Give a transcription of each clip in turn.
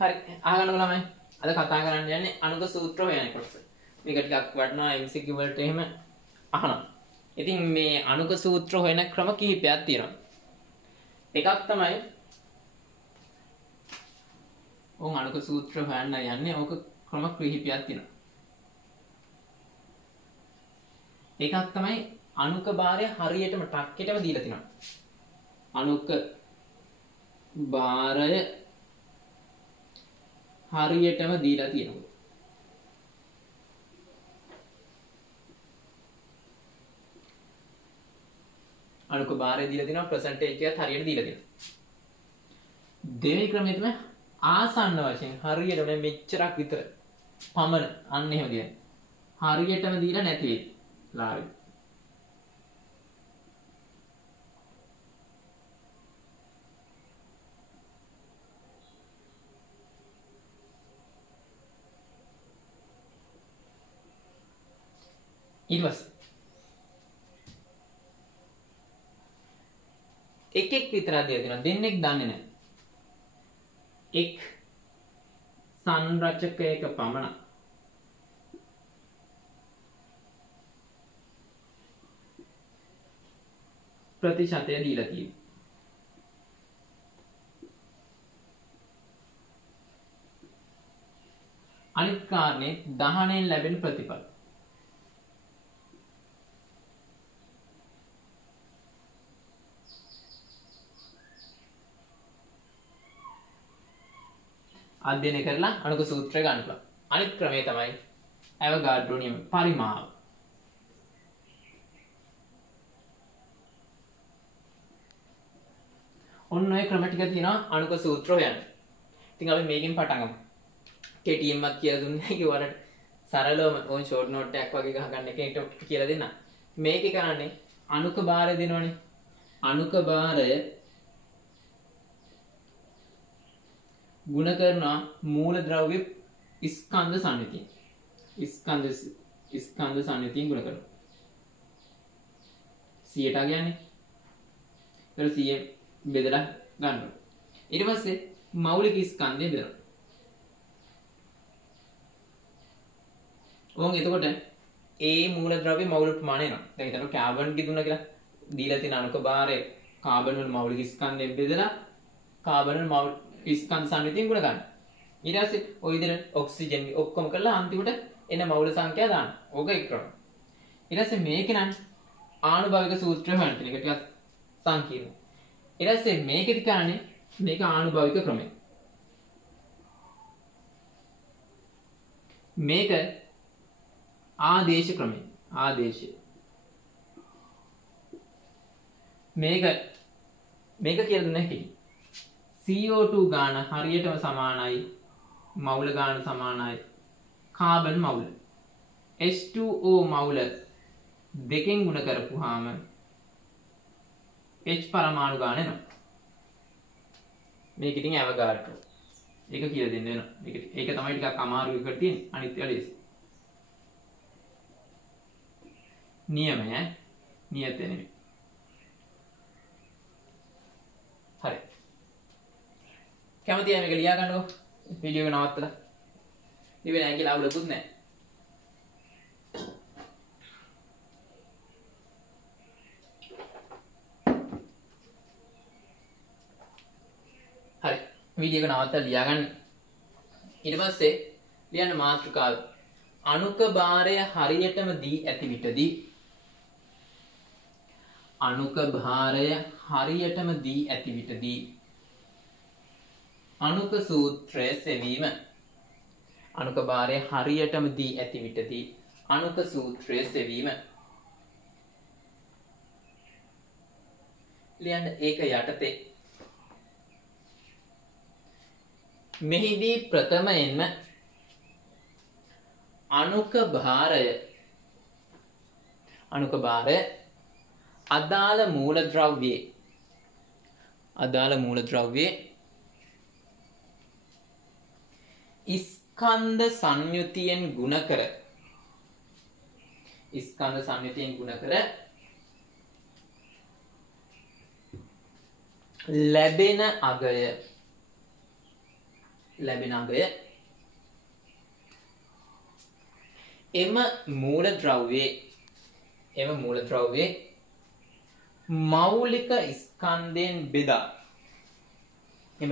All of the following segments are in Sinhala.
හරි අහගන්නකො ළමයි. අද කතා කරන්න යන්නේ අනුක සූත්‍ර හොයන කොටස. මේක ටිකක් වටිනා MCQ වලට එහෙම අහනවා. ඉතින් මේ අනුක සූත්‍ර හොයන ක්‍රම කිහිපයක් තියෙනවා. එකක් තමයි අනුක සූත්‍ර හොයන්න යන්නේ ඕක ක්‍රම කිහිපයක් තියෙනවා. එකක් තමයි අනුක භාරය හරියටම ටක්කෙටම දීලා තිනවා. අනුක භාරය හරියටම දීලා තියෙනවා. අනුක භාරය දීලා තියෙනවා percentage එකත් හරියට දීලා තියෙනවා. දෙවෙනි ක්‍රමය තමයි ආසන්න වශයෙන් හරියටම මෙච්චරක් විතර පමණ අන්න එහෙම කියන්නේ. හරියටම දීලා නැති වෙයි. ලාරි ඊට පස්සේ එකෙක් විතරක් දීලා තියෙනවා දෙන්නෙක් දන්නේ නැහැ. එක් සංරචකයක පමණ ප්‍රතිශතය දීලා තියෙනවා. අනිත් කාරණේ දහණයෙන් ලැබෙන ප්‍රතිඵල. අධ්‍යයනය කරලා අනුක සූත්‍රය ගන්න පුළුවන්. අනිත් ක්‍රමය තමයි ඇවගාඩ්‍රෝ නියම පරිමාව. ඔන්න ඔය ක්‍රම ටික තියෙනවා අනුක සූත්‍ර හොයන්න. ඉතින් අපි මේකෙන් පටන් ගමු. කෙටියෙන්මත් කියලා දුන්නේ කිව්වට සරලවම ඕන් ෂෝට් නෝට් එකක් වගේ ගහගන්න එකකට කියලා දෙන්න. මේකේ කරන්නේ අනුක භාරය දෙනවනේ. අනුක භාරය ගුණ කරනවා මූලද්‍රව්‍ය ස්කන්ධ සංයුතියෙන්. ස්කන්ධ සංයුතියෙන් ගුණ කරනවා. 100ට කියන්නේ. ඒක 100 බෙදලා ගන්නවා. ඊට පස්සේ මෞලික ස්කන්ධය බෙදනවා. එතකොට ඒ මූලද්‍රව්‍ය මෞලික ප්‍රමාණය එනවා. දැන් හිතන්න කාබන් කිදුණා කියලා. දීලා තියෙන අණුක භාරය කාබන් වල මෞලික ස්කන්ධයෙන් බෙදලා කාබන් වල මෞලික ස්කන්ධ සංයුතියෙන් ගුණ ගන්න. ඊට පස්සේ ඔය විදිහට ඔක්සිජන් ඔක්කොම කරලා අන්තිමට එන මෞල සංඛ්‍යාව දාන්න. ඕක එක් ක්‍රම. ඊට පස්සේ මේක නම් ආනුභාවික සූත්‍රය හොයන්න තියෙන එක ටිකක් සංකීර්ණයි. ඊට පස්සේ මේකෙදි කරන්නේ මේක ආනුභාවික ක්‍රමය. මේක ආදේශ ක්‍රමය. ආදේශය. මේක කියලා දුන්න හැටි. CO2 ගාන හරියටම සමානයි මවුල ගාන සමානයි කාබන් මවුල. H2O මවුල දෙකෙන් ගුණ කරපුවාම H පරමාණු ගාන එනවා. මේක ඉතින් ඇවගාඩ්‍රෝ. ඒක කියලා දෙන්න වෙනවා. ඒක තමයි ටිකක් අමාරු එකට තියෙන්නේ. අනිත් ඒවා ලේසි. නියමය නියත නෙමෙයි. හරි. කැමතියි මේක ලියා ගන්නකො. වීඩියෝ එක නවත්තලා. ඉතින් නැහැ කියලා අවුලකුත් නැහැ. හරි. වීඩියෝ එක නවත්තලා ලියා ගන්න. ඊට පස්සේ ලියන්න මාතෘකාව. අණුක භාරය හරියටම දී ඇති විටදී අණුක භාරය හරියටම දී ඇති විටදී අනුක සූත්‍රය සෙවීම. අනුක භාරය හරියටම දී ඇති විටදී අනුක සූත්‍රය සෙවීම. ලියන්න ඒක යටතේ. මෙහිදී ප්‍රථමයෙන්ම අනුක භාරය අදාළ මූලද්‍රව්‍යයේ ස්කන්ධ සංයුතියෙන් ගුණ කර ලැබෙන අගය ලැබෙන අගය එම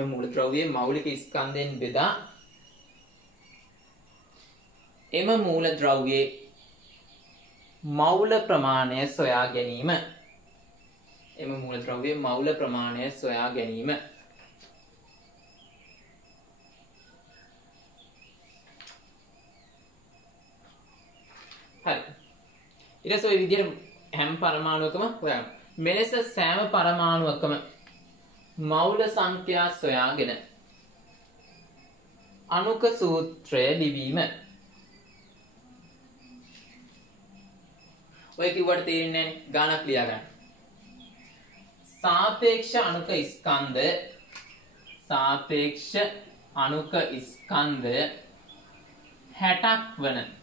මූලද්‍රව්‍යයේ මෞලික ස්කන්ධයෙන් බෙදා එම මූලද්‍රව්‍යයේ මෞල ප්‍රමාණය සොයා ගැනීම හරි ඊට පස්සේ ඔය විදිහට හැම පරමාණුවකම හොයන්න. මෙලෙස සෑම පරමාණුවකම මෞල සංඛ්‍යා සොයාගෙන අණුක සූත්‍රය ලිවීම. ඔය කිව්වට තේරෙන්නේ නැහැ ගානක් ලියා ගන්න. සාපේක්ෂ අණුක ස්කන්ධ 60ක් වන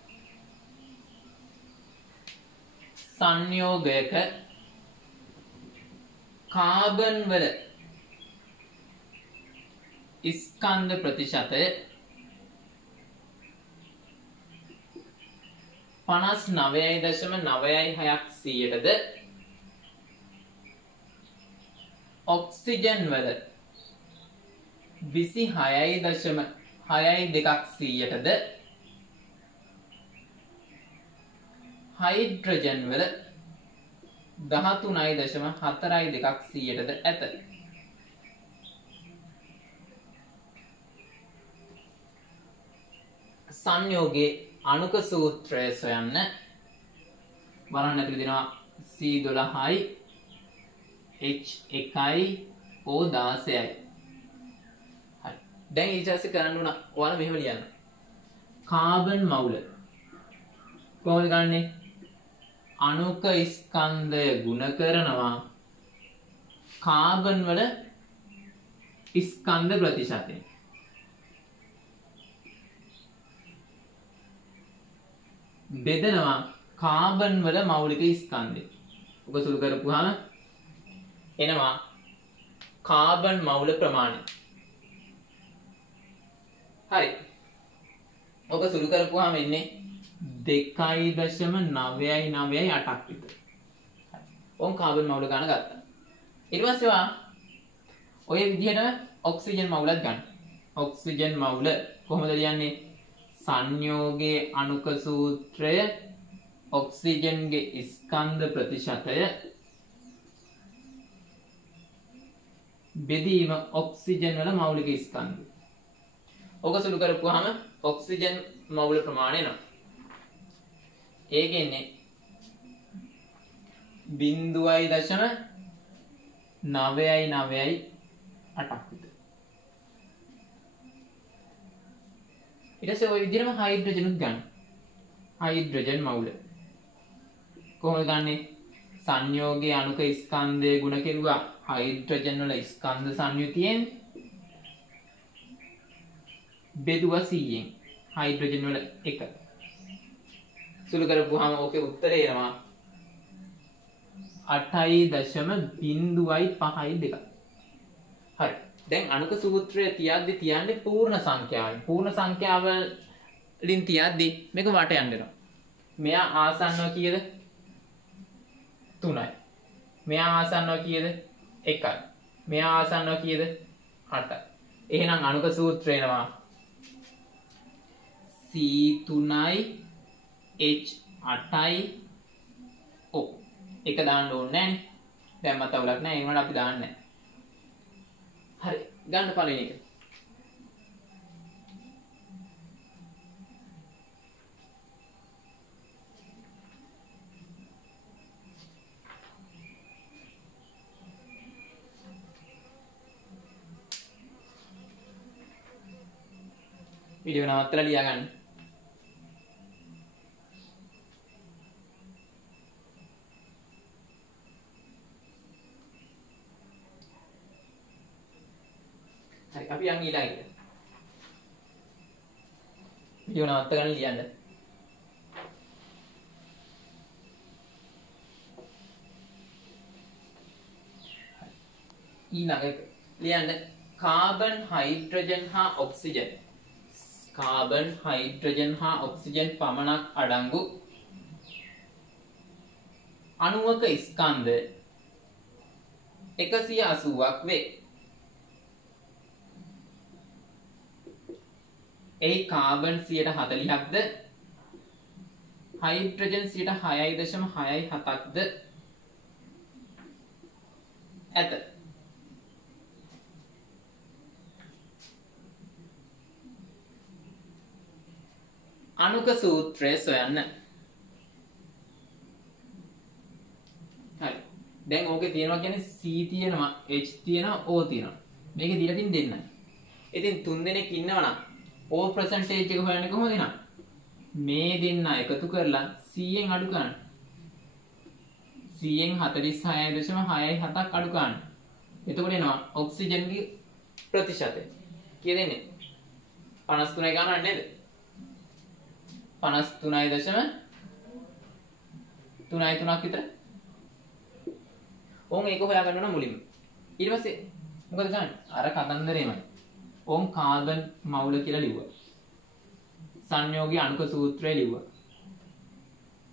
සංයෝගයක කාබන් වල ස්කන්ධ ප්‍රතිශතය 59.96%ද ඔක්සිජන් වල 26.62%ද හයිඩ්‍රජන් වල 13.42%ද ඇත. සංයෝගයේ අණුක සූත්‍රය සොයන්න බලන්න ඇතුළේ දෙනවා C12යි H1යි O16යි. හරි. දැන් ඊට පස්සේ කරන්න ඕන ඔයාලා මෙහෙම ලියන්න. කාබන් මවුල කොහොමද ගන්නෙ? අණුක ස්කන්ධය ගුණ කරනවා කාබන් වල ස්කන්ධ ප්‍රතිශතය. බෙදනවා කාබන් වල මෞලික ස්කන්ධය. ඔබ සුළු කරපුවාම එනවා කාබන් මෞල ප්‍රමාණය. හරි. ඔබ සුළු කරපුවාම එන්නේ 2.998ක් විතර. ඕම් කාබන් මෞල ගන්න ගත්තා. ඊට පස්සේ ඔය විදිහට ඔක්සිජන් මෞලත් ගන්න. ඔක්සිජන් මෞල කොහොමද ලියන්නේ? සංයෝගයේ අණුක සූත්‍රය ඔක්සිජන්ගේ ස්කන්ධ ප්‍රතිශතය බෙදීම ඔක්සිජන් වල මෞලික ස්කන්ධ. ඕක සුළු කරපුවාම ඔක්සිජන් මෞල ප්‍රමාණය එනවා. ඒකෙන්නේ 0.998ක් විතර. ඊට පස්සේ ওই විදිහටම හයිඩ්‍රජන් උත් ගන්න. හයිඩ්‍රජන් මෞල කොහොමද ගන්නෙ? සංයෝගයේ අණුක ස්කන්ධය ගුණ කෙරුවා හයිඩ්‍රජන් වල ස්කන්ධ සංයුතියෙන් බෙදුවා 100න් හයිඩ්‍රජන් වල 1. සුළු කරපුවාම ඕකේ උත්තරේ එනවා 8.052. හරි. දැන් අණුක සූත්‍රය තියද්දි තියන්නේ පූර්ණ සංඛ්‍යාවෙන්. පූර්ණ සංඛ්‍යාව වලින් තියද්දි මේක වට යන්න වෙනවා. මෙයා ආසන්නව කීයද? 3යි. මෙයා ආසන්නව කීයද? 1යි. මෙයා ආසන්නව කීයද? 8යි. එහෙනම් අණුක සූත්‍රය එනවා C3යි H8යි O. එක දාන්න ඕනේ නැහැ. දැන් මතවලක් නැහැ. ඒ වුණාට අපි දාන්නේ නැහැ. හරි. ගන්න පළවෙනි එක. වීඩියෝ නවත්තලා ලියා ගන්න. හරි අපි යන් ඊළඟට. වීඩියෝ නවත්ත ගන්න ලියන්න. ඊළඟ එක ලියන්න කාබන් හයිඩ්‍රජන් හා ඔක්සිජන් පමණක් අඩංගු අණුවක ස්කන්ධ 180ක් වේ. එහි කාබන් 40%ක්ද හයිඩ්‍රජන් 6.67ක්ද ඇත. අණුක සූත්‍රය සොයන්න. හරි. දැන් ඕකේ තියෙනවා කියන්නේ C තියෙනවා, H තියෙනවා, O තියෙනවා. මේකේ දීලා තියෙන දෙන්නයි. ඉතින් තුන් දෙනෙක් ඉන්නවා නම් O percentage එක හොයන්නේ කොහොමද නේද? මේ දෙන්න එකතු කරලා C ෙන් අඩු කරන්න. C ෙන් 46.67ක් අඩු කරන්න. එතකොට එනවා ඔක්සිජන්ගේ ප්‍රතිශතය. කීයද එන්නේ? 53 ගණන් නේද? 53.33ක් විතර. ඕන් ඒක හොයාගන්න ඕන මුලින්ම. ඊට පස්සේ මොකද ගන්න? අර කතන්දරේමයි. ඕන් කාබන් මවුල කියලා ලිව්වා. සංයෝගී අණුක සූත්‍රය ලිව්වා.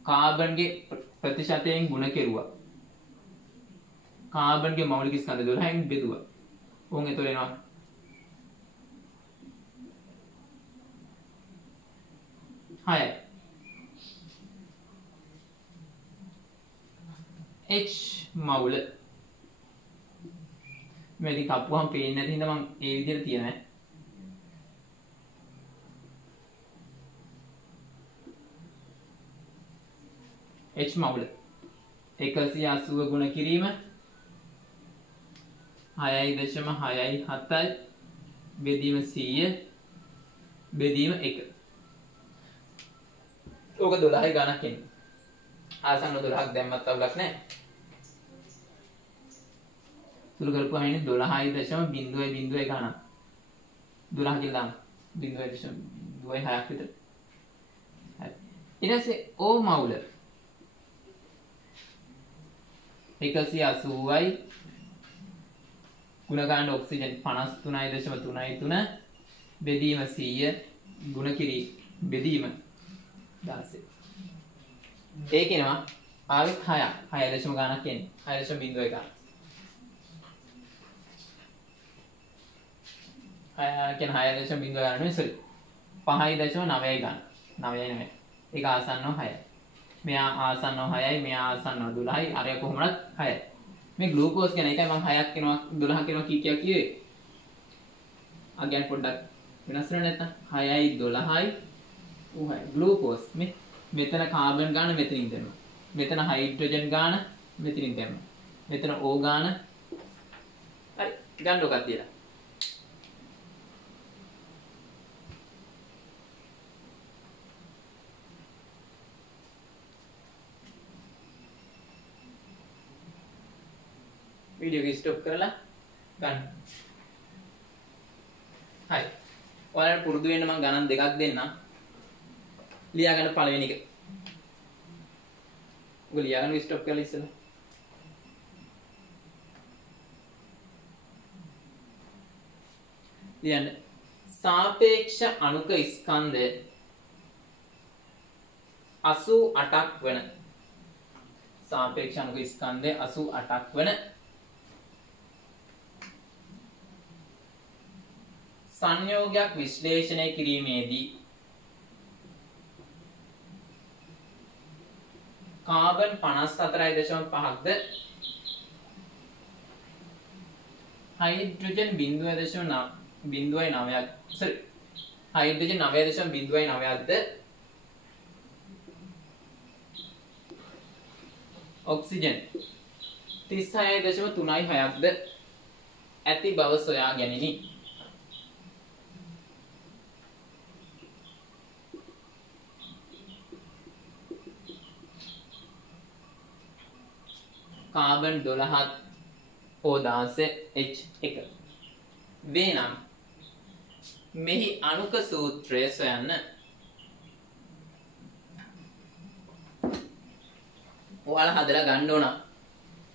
කාබන්ගේ ප්‍රතිශතයෙන් ගුණ කෙරුවා. කාබන්ගේ මෞලික ස්කන්ධ 12න් බෙදුවා. ඕන් එතකොට එනවා H මවුල මේ ඉතින් කපුවම පේන්නේ නැති හින්දා මම ඒ විදිහට තියනවා. H මවුල 180 ගුණ කිරීම 6.67 බෙදීම 100 බෙදීම 1. ඕක 12යි ගණක් එන්නේ. ආසන්න 12ක් දැම්මත් අවුලක් නැහැ. සුළු කරපුවාම ඉන්නේ 12.0.00 ගණන්. 12 කියලා දාන්න. 0.06ක් විතර. හරි. ඊට පස්සේ O මවුල 180යි ගුණ ගන්න ඔක්සිජන් 53.33 බෙදීම 100 ගුණ කිරි බෙදීම 16. ඒකේනවා ආවෙත් 6ක් 6 ගණක් එන්නේ 6.01. 6 කියන 6.0 ගණන් නෙවෙයි සෝරි 5.9යි ගන්න 9යි නෙමෙයි. ඒක ආසන්නව 6යි. මෙයා ආසන්නව 6යි මෙයා ආසන්නව 12යි අරය කොහොමවත් 6යි. මේ ග්ලූකෝස් කියන එකයි මම 6ක් කියනවා 12 කියනවා කීකියා කියේ. අගයන් පොඩ්ඩක් වෙනස් වෙන නැත්නම් 6යි 12යි උහයි ග්ලූකෝස් මේ මෙතන කාබන් ගාන මෙතනින් දෙනවා. මෙතන හයිඩ්‍රජන් ගාන මෙතනින් දෙනවා. මෙතන O ගාන හරි ගන්න ඔකක් තියලා. वीडियो की स्टॉप කරලා ගන්න. හරි. ඔයාලට පුරුදු වෙන්න මම ගණන් දෙකක් දෙන්නම්. ලියා ගන්න පළවෙනි එක. ඔක ලියා ගන්න ස්ටොප් කරලා ඉස්සෙල්ලා. ලියන්න. සාපේක්ෂ අණුක ස්කන්ධය 88ක් වෙන. සාපේක්ෂ අණුක ස්කන්ධය 88ක් වෙන. සංයෝගයක් විශ්ලේෂණය කිරීමේදී කාබන් 54.5ක්ද හයිඩ්‍රජන් 0.9ක් සෝරි හයිඩ්‍රජන් 9.09ක්ද ඔක්සිජන් 36.36ක්ද ඇති බව සොයා ගැනිනි. कार्बन 12 O16 H1 වේනම් මෙහි අණුක සූත්‍රය සොයන්න. ඔයාලා හදලා ගන්න ඕන.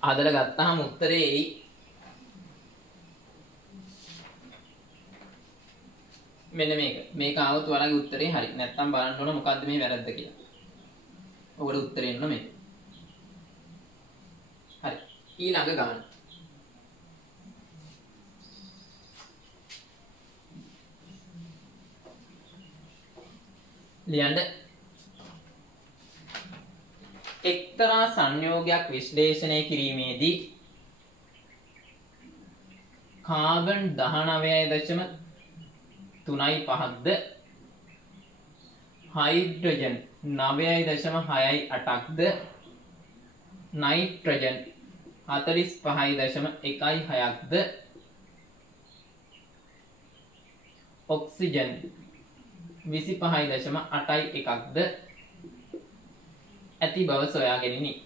හදලා ගත්තාම උත්තරේ එයි. මෙන්න මේක ආවොත් ඔයාලගේ උත්තරේ හරි. නැත්තම් බලන්න ඕන මොකද්ද මේ වැරද්ද කියලා. ඔයාලට උත්තරේ එන්න මේක. හරි. ඊළඟ ගාන. ලියන්න. එක්තරා සංයෝගයක් විශ්ලේෂණය කිරීමේදී කාබන් 19.3.5ක්ද හයිඩ්‍රජන් 9.68ක්ද නයිට්‍රජන් 45.16ක්ද ඔක්සිජන් 25.81ක්ද ඇති බව සොයාගනිමි.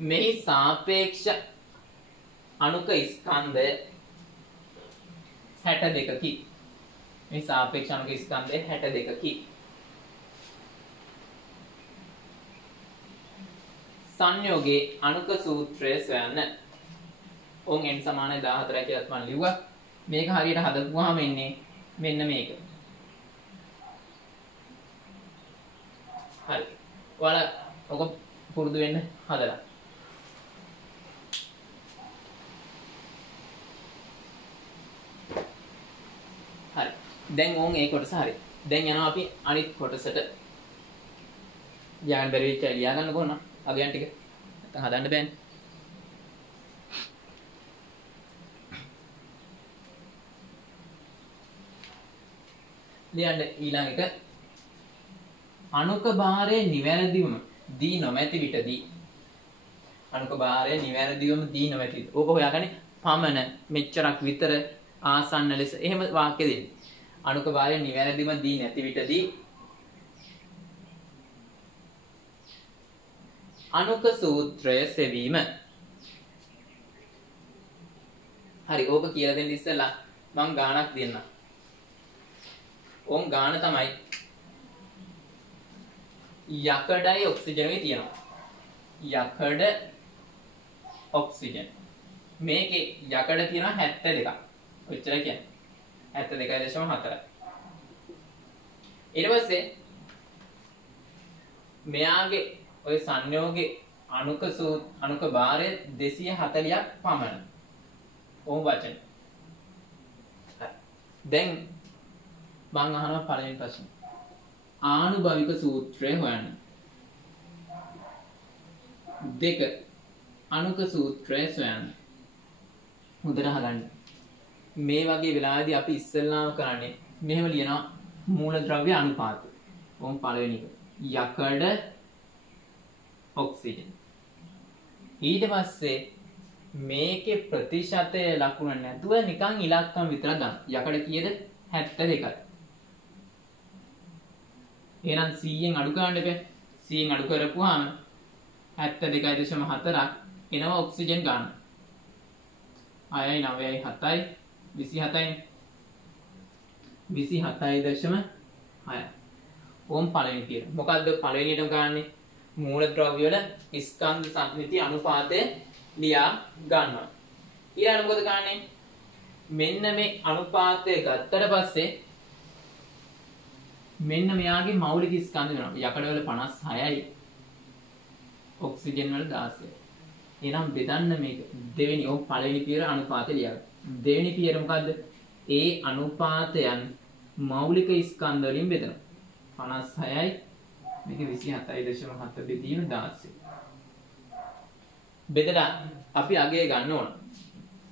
මෙහි සාපේක්ෂ අණුක ස්කන්ධය 62කි. මේ සාපේක්ෂ අණුක ස්කන්ධය 62කි. සංයෝගයේ අණුක සූත්‍රය සොයන්න. ඔන් n සමාන 14 කියලාත් මම ලිව්වා. මේක හරියට හදපුවාම එන්නේ මෙන්න මේක. හරි. ඔයාලා ඔක පුරුදු වෙන්න හදලා. හරි. දැන් ඕන් ඒ කොටස හරි. දැන් යනවා අපි අනිත් කොටසට. යන්න බැරි වෙච්ච ලියා ගන්න කොහොන? අගයන් ටික. නැත්නම් හදන්න බෑනේ. ලියන්න ඊළඟ එක අණුක භාරය නිවැරදිවම දී නොමැති විටදී අණුක භාරය නිවැරදිවම දී නොමැති. ඕක හොයාගන්නේ පමණ මෙච්චරක් විතර ආසන්න ලෙස එහෙම වාක්‍ය දෙන්න. අණුක භාරය නිවැරදිවම දී නැති විටදී අණුක සූත්‍රය සෙවීම. හරි ඕක කියලා දෙන්න ඉස්සෙල්ලා මම ගාණක් දෙන්නම්. ඕම් ගාන තමයි යකඩයි ඔක්සිජනුයි තියෙනවා. යකඩ ඔක්සිජන්. මේකේ යකඩ තියෙනවා 72ක්. ඔච්චරයි කියන්නේ. 72.4. ඊට පස්සේ මෙයාගේ ওই සංයෝගේ අණුක භාරය 240ක් පමණ. ඕම් වචන. දැන් මං අහනවා පළවෙනි ප්‍රශ්නේ. ආනුභවික සූත්‍රය හොයන්න. 2 අණුක සූත්‍රය සොයන්න. හොඳට අහගන්න. මේ වගේ වෙලාවදී අපි ඉස්සෙල්ලාම කරන්නේ මෙහෙම ලියනවා මූලද්‍රව්‍ය අනුපාත. ඕම් පළවෙනි එක. යකඩ ඔක්සිජන්. ඊට පස්සේ මේකේ ප්‍රතිශතය ලකුණ නැතුව නිකන් ඉලක්කම් විතරක් ගන්න. යකඩ කීයද? 72යි. එහෙනම් 100න් අඩු කරන්න එපා. 100න් අඩු කරපුවාම 72.4ක් එනවා ඔක්සිජන් ගන්න. 6යි 9යි 7යි 27යි 27.6. ඕම් පළවෙනි තියෙන. මොකද්ද පළවෙනියටම ගන්නෙ? මූලද්‍රව්‍ය වල ස්කන්ධ සංනිති අනුපාතය ලියා ගන්නවා. ඊළඟ මොකද ගන්නෙ? මෙන්න මේ අනුපාතය ගත්තට පස්සේ මෙන්න මෙයාගේ මෞලික ස්කන්ධ වෙනවා. යකඩ වල 56යි ඔක්සිජන් වල 16යි. එහෙනම් බෙදන්න මේක. දෙවෙනි ඕම් පළවෙනි පියවර අනුපාතය ලියා. දෙවෙනි පියවර මොකද්ද? ඒ අනුපාතයන් මෞලික ස්කන්ධ වලින් බෙදනවා. 56යි මේක 27.7 බෙදීම 16. බෙදලා අපි අගය ගන්න ඕන.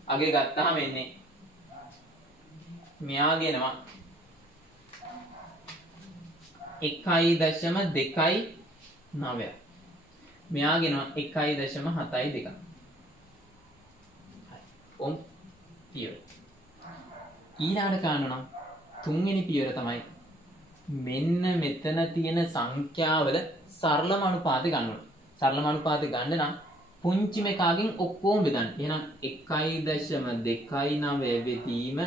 අගය ගත්තාම එන්නේ මෙයාගෙනවා 1.29. මෙයාගෙනවා 1.72. ඔම් පියවර. ඊළඟට ගන්න නම් තුන්වෙනි පියවර තමයි මෙන්න මෙතන තියෙන සංඛ්‍යාවල සරලම අනුපාත ගන්න ඕන. සරලම අනුපාත ගන්න නම් පුංචිම එකකින් ඔක්කොම බෙදන්න. එහෙනම් 1.29 බෙදීම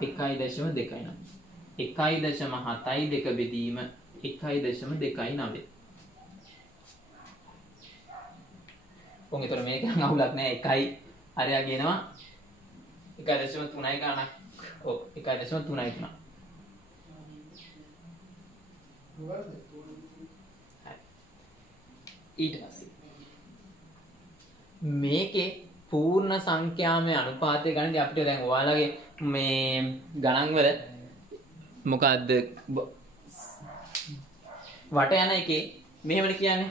1.29. 1.72 බෙදීම 1.29. ඔන්න ඒතර මේක අවුලක් නෑ. හරියා කියනවා 1.3 ගානක්. ඔව් 1.3 ගානක්. ඊට පස්සේ මේකේ පූර්ණ සංඛ්‍යාමය අනුපාතය ගණන් අපිට දැන් ඔයාලගේ මේ ගණන් වල මොකද්ද වට යන එකේ මෙහෙමනේ කියන්නේ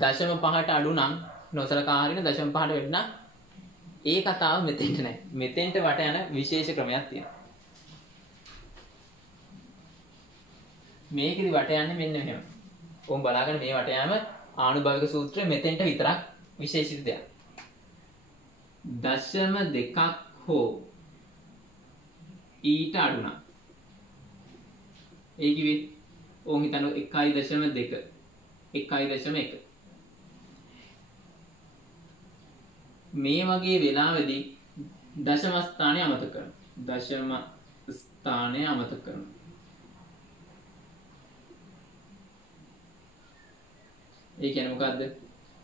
0.5ට අඩු නම් නොසලකා හරින 0.5ට වැඩි නම් ඒ කතාව මෙතෙන්ට නැහැ. මෙතෙන්ට වට යන විශේෂ ක්‍රමයක් තියෙනවා. මේකෙදි වට යන්නේ මෙන්න මෙහෙම. කොහොම බලාගෙන මේ වට යාම ආනුභාවික සූත්‍රය මෙතෙන්ට විතරක් විශේෂිත දෙයක්. 0.2ක් හෝ ඊට අඩු නම් ඒ කිව්වේ ඕන් හිතන්න 1.2 1.1 මේ වගේ වෙලාවෙදී දශම ස්ථානය අමතක කරනවා. දශම ස්ථානය අමතක කරනවා. ඒ කියන්නේ මොකද්ද?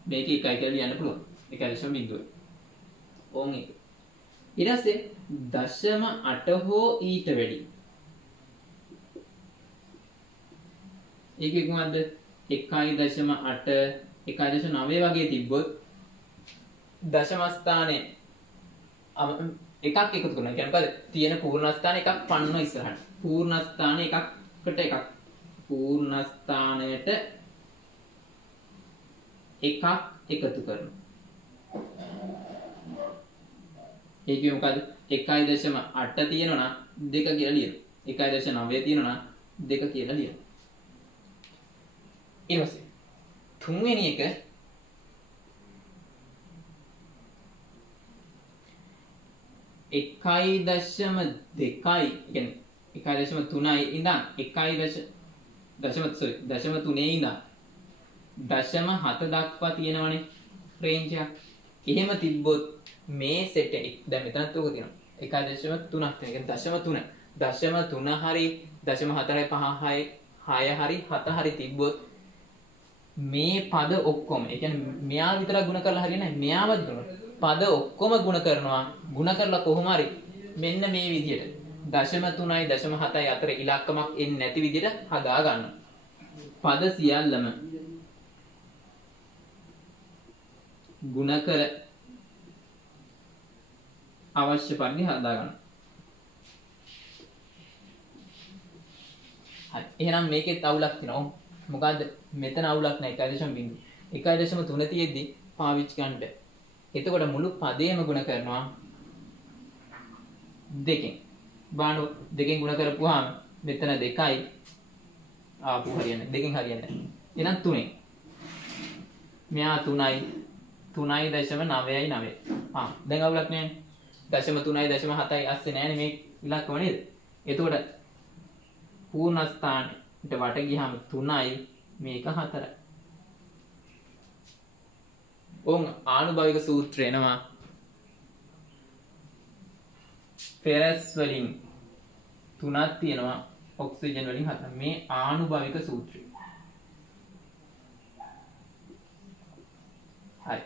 මේක 1යි කියලා ලියන්න පුළුවන්. 1.0. ඕන් එක. ඊට පස්සේ 0.8 හෝ ඊට වැඩි. ඒකේ කොහොමද 1.8 1.9 වගේ තිබ්බොත් දශම ස්ථානයේ එකක් එකතු කරනවා. කියන්නේ මොකද? තියෙන පූර්ණ ස්ථාන එකක් පන්න ඉස්සරහට. පූර්ණ ස්ථාන එකකට එකක්. පූර්ණ ස්ථානයට එකක් එකතු කරනවා. ඒකේ මොකද? 1.8 තියෙනවා නම් 2 කියලා ලියනවා. 1.9 තියෙනවා නම් 2 කියලා ලියනවා. ඊට පස්සේ තුන්වෙනි එක 1.2 කියන්නේ 1.3 ඉඳන් 1.3 ඉඳන් 0.7 දක්වා තියෙනවනේ රේන්ජ් එකක්. එහෙම තිබ්බොත් මේ සෙට් එක දැන් මෙතනත් උක තියෙනවා 1.3ක් තියෙන. කියන්නේ 0.3 හරි 0.4 5 6 හරි 7 හරි තිබ්බොත් මේ පද ඔක්කොම ඒ කියන්නේ මෙයා විතරක් ගුණ කරලා හරියන්නේ නැහැ. මෙයාවත් ගුණ පද ඔක්කොම ගුණ කරනවා. ගුණ කරලා කොහොම හරි මෙන්න මේ විදිහට 0.3යි 0.7යි අතර ඉලක්කමක් එන්නේ නැති විදිහට හදා ගන්න. පද සියල්ලම ගුණ කර අවශ්‍ය පරිදි හදා ගන්න. හරි. එහෙනම් මේකෙත් අවුලක් තියෙනවා. මොකද්ද? මෙතන අවුලක් නැහැ 1.0. 1.3 තියෙද්දි පාවිච්චි ගන්න බෑ. එතකොට මුළු පදේම ගුණ කරනවා දෙකෙන්. බාණ්ඩු දෙකෙන් ගුණ කරපුවාම මෙතන 2යි ආපු හරියන්නේ. දෙකෙන් හරියන්නේ නැහැ. එහෙනම් 3ෙන්. මෙයා 3යි 3.9යි 9. දැන් අවුලක් නැහැ. 0.3යි 0.7යි අස්සේ නැහැනේ මේ ඉලක්කම නේද? එතකොට පූර්ණ ස්ථානයට වට ගියාම 3යි මේක 4යි. ඕන් ආනුභාවික සූත්‍රය එනවා ෆෙරස් වලින් 3ක් තියෙනවා ඔක්සිජන් වලින් 4. මේ ආනුභාවික සූත්‍රය. හරි.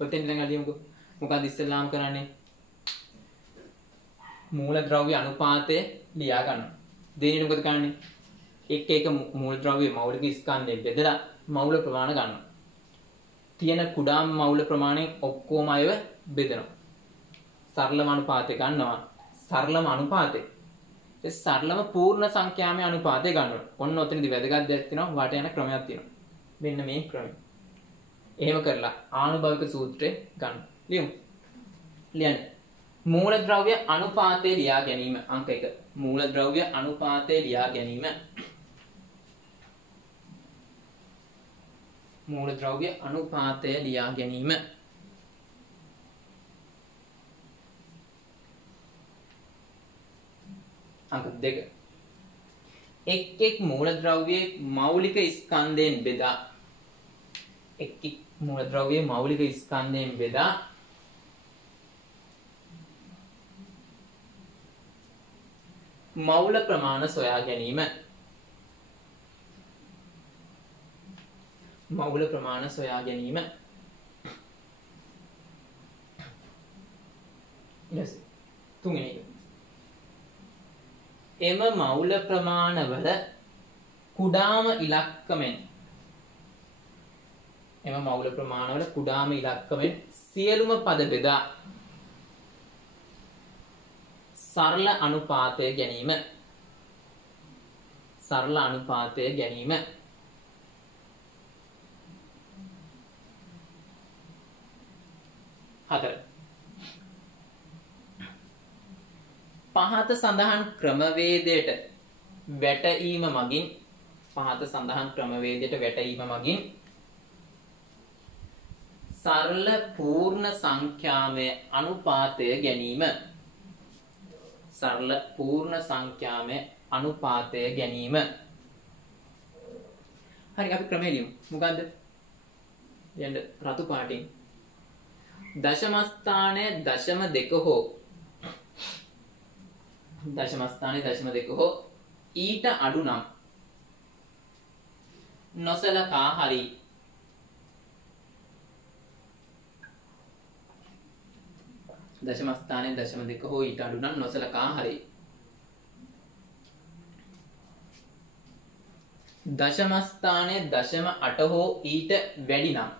ඔතෙන් දැන් අදියමුකෝ. මොකක්ද ඉස්සෙල්ලාම කරන්නේ? මූලද්‍රව්‍ය අනුපාතය ලියා ගන්නවා. දෙවෙනි මොකද කරන්නේ? එක මූලද්‍රව්‍ය මෞලික ස්කන්ධයෙන් බෙදලා මෞල ප්‍රමාණ ගන්නවා. තියෙන කුඩාම මෞල ප්‍රමාණය ඔක්කොම අයව බෙදනවා. සරලම අනුපාතය ගන්නවා. සරලම අනුපාතය. ඒ සරලම පූර්ණ සංඛ්‍යාමය අනුපාතය ගන්නවා. ඔන්න ඔතනදී වැදගත් දෙයක් තියෙනවා. වට යන ක්‍රමයක් තියෙනවා. මෙන්න මේ ක්‍රමය. එහෙම කරලා ආනුභාවික සූත්‍රය ගන්න. ලියමු. ලියන්න. මූලද්‍රව්‍ය අනුපාතය ලියා ගැනීම අංක 1. මූලද්‍රව්‍ය අනුපාතය ලියා ගැනීම. මූලද්‍රව්‍ය අනුපාතය ලියා ගැනීම. අංක 2. එක් මූලද්‍රව්‍යයේ මෞලික ස්කන්ධයෙන් බෙදා එක් මූලද්‍රව්‍යයේ මෞලික ස්කන්ධයෙන් බෙදා මෞල ප්‍රමාණ සොයා ගැනීම. මෞල ප්‍රමාණ සොයා ගැනීම. ඊට තුන්වෙනි එක. එම මවුල ප්‍රමාණවල කුඩාම ඉලක්කමෙන් සියලුම පද බෙදා සරල අනුපාතය ගැනීම. හතර. පහත සඳහන් ක්‍රමවේදයට වැටීම මගින් සරල පූර්ණ සංඛ්‍යාමය අනුපාතය ගැනීම. හරි අපි ක්‍රමය ලියමු. මොකද්ද? යන්න රතු පාටින් දශම ස්ථානය දශම දෙක හෝ ඊට අඩු නම් නොසලකා හරි. දශම ස්ථානයේ දශම දෙක හෝ ඊට අඩු නම් නොසලකා හරි. දශම ස්ථානයේ දශම 8 හෝ ඊට වැඩි නම්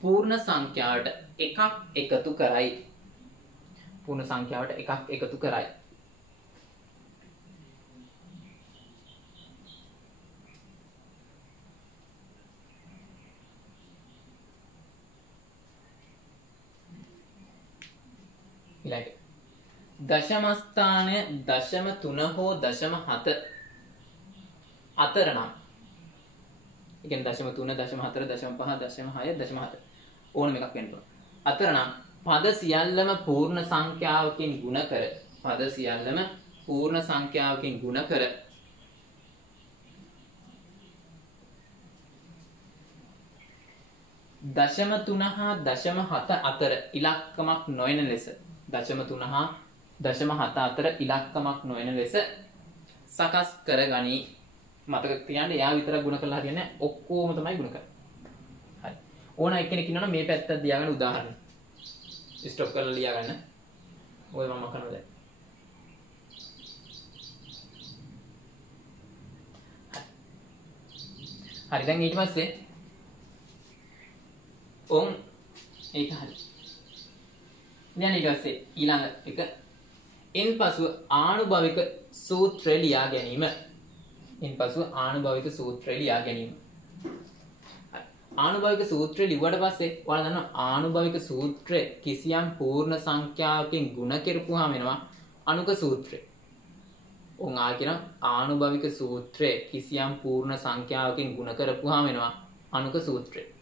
පූර්ණ සංඛ්‍යාවට එකක් එකතු කරයි. ඊළඟට දශම ස්ථානය දශම 3 හෝ දශම 7 අතර නම්, ඒ කියන්නේ දශම 3 දශම 4 දශම 5 දශම 6 දශම 7 ඕනම එකක් වෙන්න පුළුවන්. අතර නම් පද සියල්ලම පූර්ණ සංඛ්‍යාවකින් ගුණ කර දශම 3 හා දශම 7 අතර ඉලක්කමක් නොවන ලෙස සකස් කරගනි. මතක තියාගන්න එයා විතරක් ගුණ කළා හරියන්නේ නැහැ. ඔක්කොම තමයි ගුණ කරන්නේ. හරි. ඕන එක්කෙනෙක් ඉන්නවනම් මේ පැත්තට තියාගන්න උදාහරණ. ස්ටොප් කරලා ලියා ගන්න. ඔය මම කරනවා දැන්. හරි දැන් ඊට පස්සේ ඒක හරි. දැන් ඊට පස්සේ ඊළඟ එක එන්පසු ආනුභාවික සූත්‍රය ලියා ගැනීම. ආනුභාවික සූත්‍රය ලිව්වට පස්සේ ඔයාලා දන්නවා ආනුභාවික සූත්‍රය කිසියම් පූර්ණ සංඛ්‍යාවකින් ගුණ කරපුවාම වෙනවා අනුක සූත්‍රය. උන් කියන ආනුභාවික සූත්‍රය කිසියම් පූර්ණ සංඛ්‍යාවකින් ගුණ කරපුවාම වෙනවා අනුක සූත්‍රය.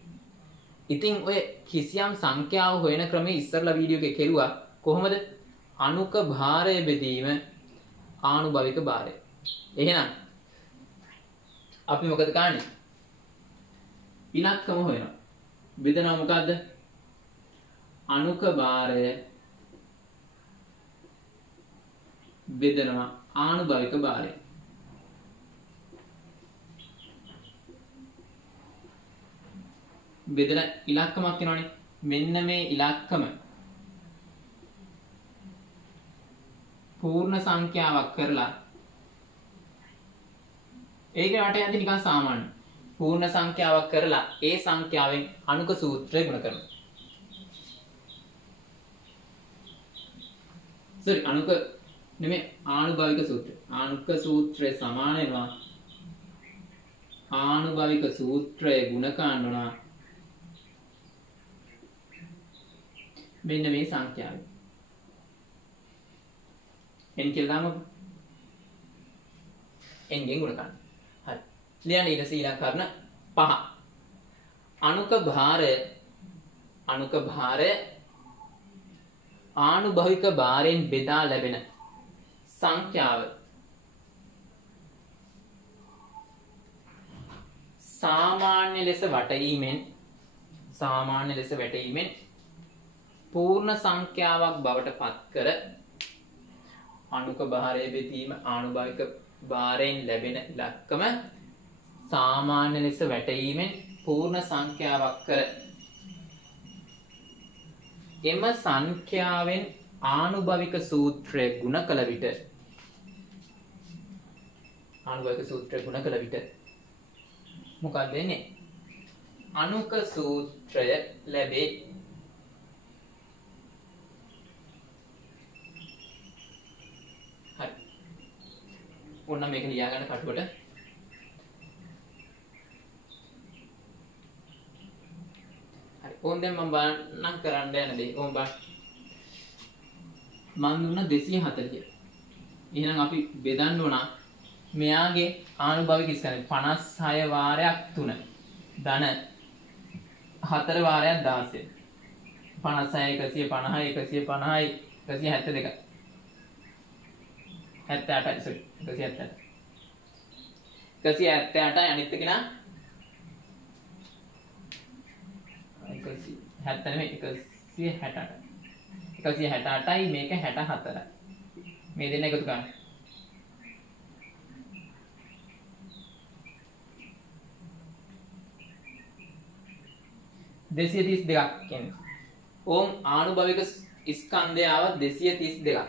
ඉතින් ඔය කිසියම් සංඛ්‍යාව හොයන ක්‍රමයේ ඉස්සරලා වීඩියෝ එකේ කෙරුවා කොහොමද? අනුක භාරය බෙදීම ආනුභාවික භාරය. එහෙනම් අපි මොකද කරන්නේ? ඉලක්කම හොයනවා. බෙදනවා මොකද්ද? අනුක භාරය බෙදනවා ආනුභාවික භාරය. බෙදලා ඉලක්කමක් වෙනවනේ. මෙන්න මේ ඉලක්කම පූර්ණ සංඛ්‍යාවක් කරලා ඒක වට යද්දි නිකන් සාමාන්‍ය පූර්ණ සංඛ්‍යාවක් කරලා ඒ සංඛ්‍යාවෙන් අනුක සූත්‍රය ගුණ කරනවා. අනුක නෙමෙයි ආනුභාවික සූත්‍රය. අනුක සූත්‍රය සමාන වෙනවා ආනුභාවික සූත්‍රය ගුණ කරනවා මෙන්න මේ සංඛ්‍යාව. n කියලා දාමු. n ගෙන් ගුණ කරන්න. හරි. ලියන්න ඊට ඊළඟ කරන 5. අනුක භාරය ආනුභාවික භාරයෙන් බෙදා ලැබෙන සංඛ්‍යාව සාමාන්‍ය ලෙස වැටීමෙන් පූර්ණ සංඛ්‍යාවක් බවට පත් කර අනුක භාරය බෙදීම ආනුභාවික භාරයෙන් ලැබෙන ඉලක්කම සාමාන්‍ය ලෙස වැටීමෙන් පූර්ණ සංඛ්‍යාවක් කර එම සංඛ්‍යාවෙන් ආනුභවික සූත්‍රය ගුණ කළ විට මොකක්ද වෙන්නේ? අනුක සූත්‍රය ලැබේ. හරි. ඔන්න මේක ලියා ගන්න කටුවට. හරි. ඕන් දැන් මම බලන්නම් කරන්න යන දේ. ඕන් බලන්න. මන් දුන්න 240. එහෙනම් අපි බෙදන්න ඕන මෙයාගේ ආනුභවික ස්කන්ධ 56 වාරයක් 3 ධන 4 වාරයක් 16 56 150 150 172 78 sorry 178 අනිත් එක නා 170 නෙමෙයි 168යි මේක 64යි මේ දෙන්න එකතු කරන්න 232ක් කියන්නේ. ඕම් ආනුභවික ස්කන්ධය ආව 232ක්.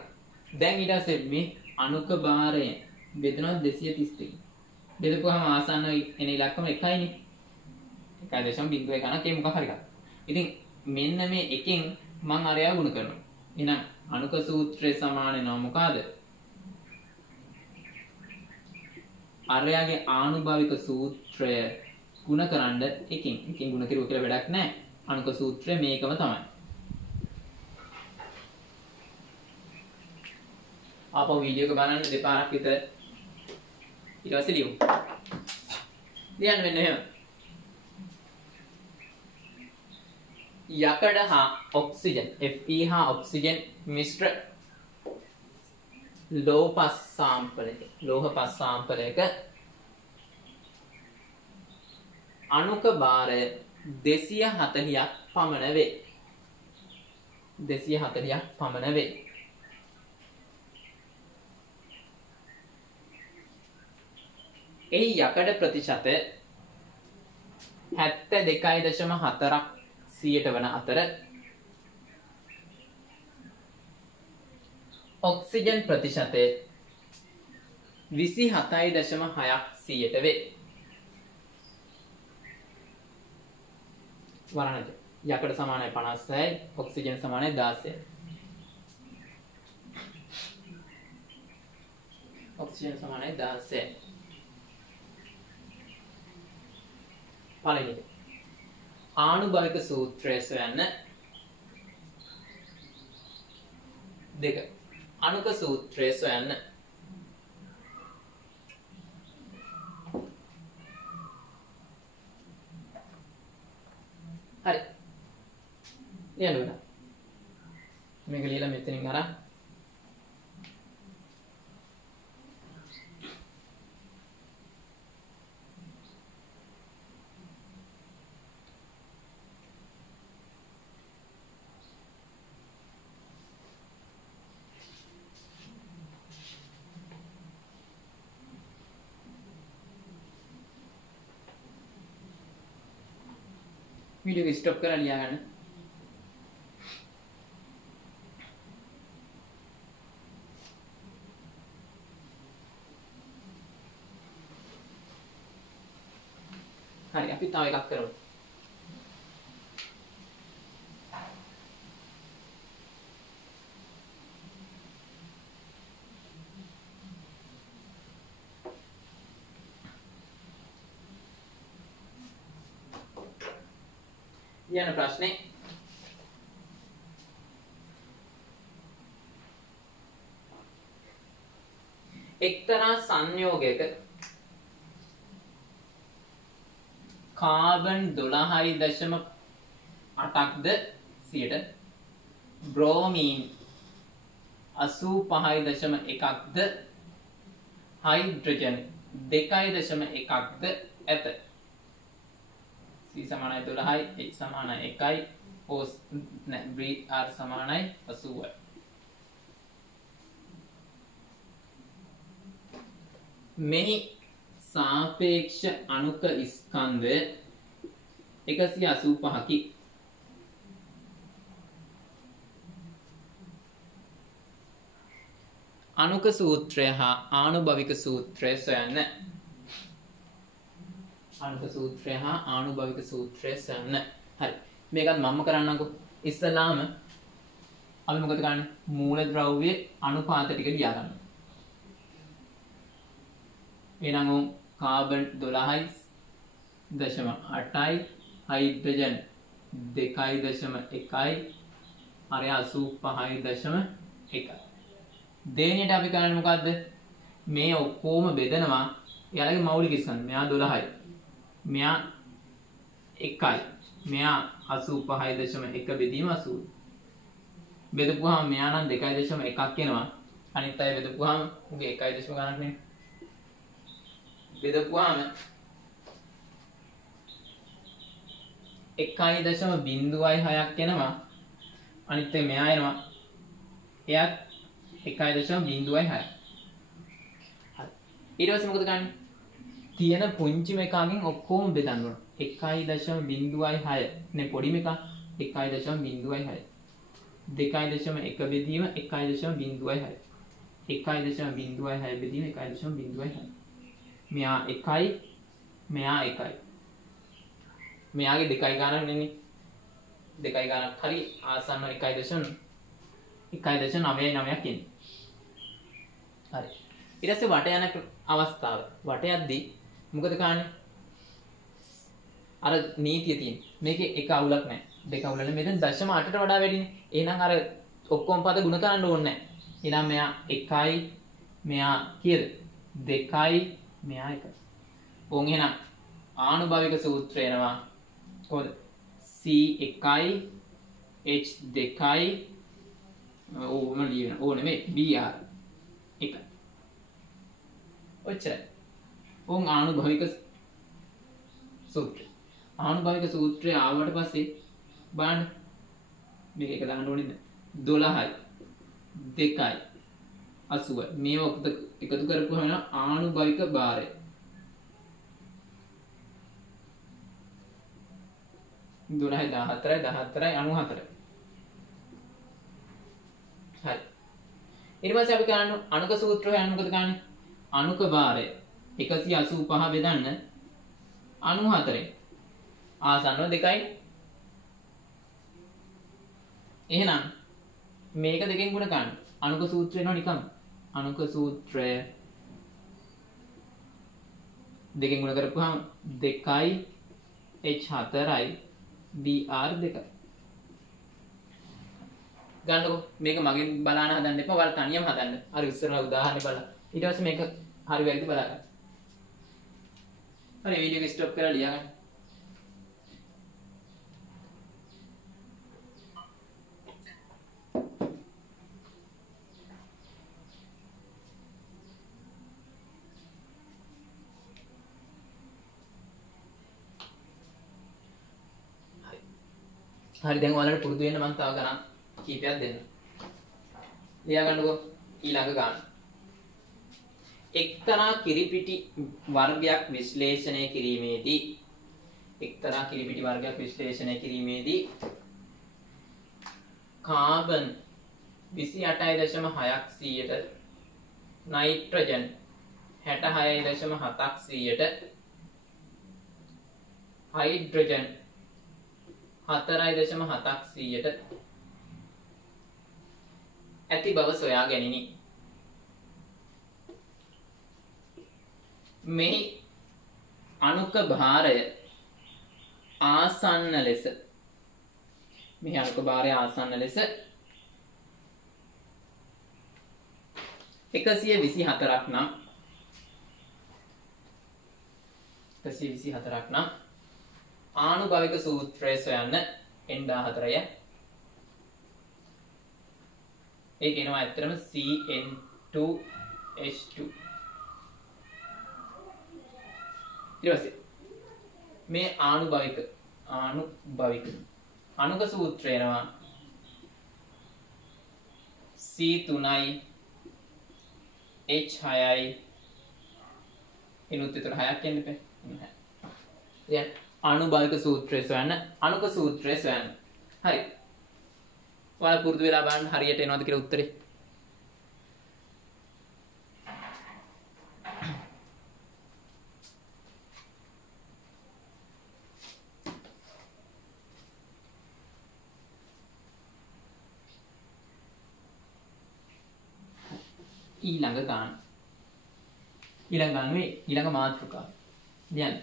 දැන් ඊට පස්සේ මේ අණුක භාරයෙන් බෙදනවා 232. බෙදපුවාම ආසන්න එන ඉලක්කම එකයිනේ. 1.01 ගණන් ඒ මොකක් හරි එකක්. ඉතින් මෙන්න මේ එකෙන් මම අරයා ගුණ කරනවා. එහෙනම් අණුක සූත්‍රය සමාන වෙනවා මොකද? අරයාගේ ආනුභවික සූත්‍රය ගුණ කරන්න එකකින් ගුණ කරුවා කියලා වැඩක් නැහැ. අනුක සූත්‍රය මේකම තමයි. ආපහු වීඩියෝ එක බලන්න දෙපාරක් විතර. ඊට පස්සේ ලියමු. ලියන්න මෙන්න එහෙම. යකඩ හා ඔක්සිජන් Fe හා ඔක්සිජන් මිශ්‍ර ලෝහ පස් සාම්පලයක අණුක භාරය 240ක් පමණ වේ. 240ක් පමණ වේ. එහි යකඩ ප්‍රතිශතය 72.4ක් 100ට වන අතර ඔක්සිජන් ප්‍රතිශතය 27.6ක් 100ට වේ. වරණජ යකඩ සමානයි 56යි ඔක්සිජන් සමානයි 16යි. ඔක්සිජන් සමානයි 16යි. පළවෙනි ආනුභවික සූත්‍රය සොයන්න. 2 අණුක සූත්‍රය සොයන්න. හරි. ලියන්න ඕන. මේක ලියලා මෙතනින් අරන් वीडियो को स्टॉप करा लिया गया हाँ अभी तावे का करो යන ප්‍රශ්නේ එක්තරා සංයෝගයක කාබන් 12.8ක්ද 100ට බ්‍රෝමීන් 85.1ක්ද හයිඩ්‍රජන් 2.1ක්ද ඇත. C සමානයි 12යි H සමානයි 1යි O R සමානයි 80යි. මෙහි සාපේක්ෂ අණුක ස්කන්ධය 185කි. අනුක සූත්‍රය හා ආනුභවික සූත්‍රය සොයන්න. අනුක සූත්‍රය හා ආනුභවික සූත්‍රය සොයන්න. හරි. මේකත් මම කරන්නම්කෝ. ඉස්සලාම අපි මොකද කරන්නේ? මූලද්‍රව්‍යයේ අනුපාත ටික ලියා ගන්න. එහෙනම් කාබන් 12.8යි හයිඩ්‍රජන් 2.1යි අර 85.1. දෙවෙනියට අපි කරන්නේ මොකද්ද? මේ ඔක්කොම බෙදනවා එයාලගේ මෞලික ස්කන්ධ. මෙයා 12යි. මෙයා 1යි. මෙයා 85.1 බෙදීම 80. බෙදපුවාම මෙයා නම් 2.1ක් එනවා. අනිත් අය බෙදපුවාම උගේ 1 දශම ගණක් නේ. බෙදපුවාම 1.06ක් එනවා. අනිත් එක මෙයා එනවා. එයාත් 1.06. හරි. ඊට පස්සේ මොකද කරන්නේ? තියෙන පුංචිම එකකින් ඔක්කොම බෙදන්න ඕන. 1.06 නේ පොඩිම එක 1.06. 2.1 බෙදීම 1.06. 1.06 බෙදීම 1.06. මෙයා 1යි මෙයා 1යි. මෙයාගේ 2යි ගණන් නෙන්නේ. 2යි ගණන් හරි ආසන්න 1.9ක් එන්නේ. හරි. ඊට පස්සේ වට යන අවස්ථාව. වට යද්දී මොකද කරන්නේ? අර නීතිය තියෙන. මේකේ එක අවුලක් නැහැ. දෙක අවුල නැහැ. මෙතන 0.8ට වඩා වැඩිනේ. එහෙනම් අර ඔක්කොම පද ගුණ කරන්න ඕනේ නැහැ. එහෙනම් මෙයා 1යි මෙයා කීයද? 2යි මෙයා 1යි. ඕන් එහෙනම් ආනුභාවික සූත්‍රය එනවා. කොහොමද? C1යි H2යි ඕම ලියන. ඕ නෙමෙයි Br 1යි. ඔච්චරයි. ඕන් ආනුභාවික සූත්‍රය. ආනුභාවික සූත්‍රය ආවට පස්සේ බලන්න මේක එක දාන්න ඕනේ නේද? 12යි 2යි 80. මේව එකතු කරපුවම වෙනවා ආනුභාවික භාරය. 12යි 14යි 14යි 94. හරි. ඊට පස්සේ අපි කරන්නේ අණුක සූත්‍රය හොයන්න මොකද කරන්නේ? අණුක භාරය 185 බෙදන්න 94. ආසන්නව 2යි. එහෙනම් මේක දෙකෙන් ගුණ කරන්න. අණුක සූත්‍රය එනවා නිකම්. අණුක සූත්‍රය දෙකෙන් ගුණ කරපුවාම 2යි H4යි Br 2යි. ගන්නකො මේක මගෙන් බලන්න හදන්න එපා. ඔයාලා තනියම හදන්න. හරි ඉස්සරහා උදාහරණ බලන්න. ඊට පස්සේ මේක හරි වැරදි බලන්න. හරි වීඩියෝ එක ස්ටොප් කරලා ලියා ගන්න. හරි දැන් ඔයාලට පුරුදු වෙන්න මම තව ගණන් කීපයක් දෙන්න. ලියා ගන්නකො ඊළඟ ගාන. එක්තරා කිරිපිටි වර්ගයක් විශ්ලේෂණය කිරීමේදී කාබන් 28.6%, නයිට්‍රජන් 66.7%, හයිඩ්‍රජන් 4.7% ඇති බව සොයා ගැනිනි. මෙහි අණුක භාරය ආසන්න ලෙස 124ක් නම් 124ක් නම් ආනුභාවික සූත්‍රය සොයන්න N14ය. ඒක එනවා ඇත්තටම CN2H2. ඊට පස්සේ මේ ආනුභාවික අණුක සූත්‍රය එනවා C3යි H6යි. එනුත් විතර 6ක් එන්න බෑ. දැන් අනුභාවික සූත්‍රය සොයන්න, අනුක සූත්‍රය සොයන්න. හරි. ඔයාලා පුරුදු වෙලා බලන්න හරියට එනවද කියලා උත්තරේ. ඊළඟ ගාන. ඊළඟ ගානේ ඊළඟ මාතෘකාව. දැන්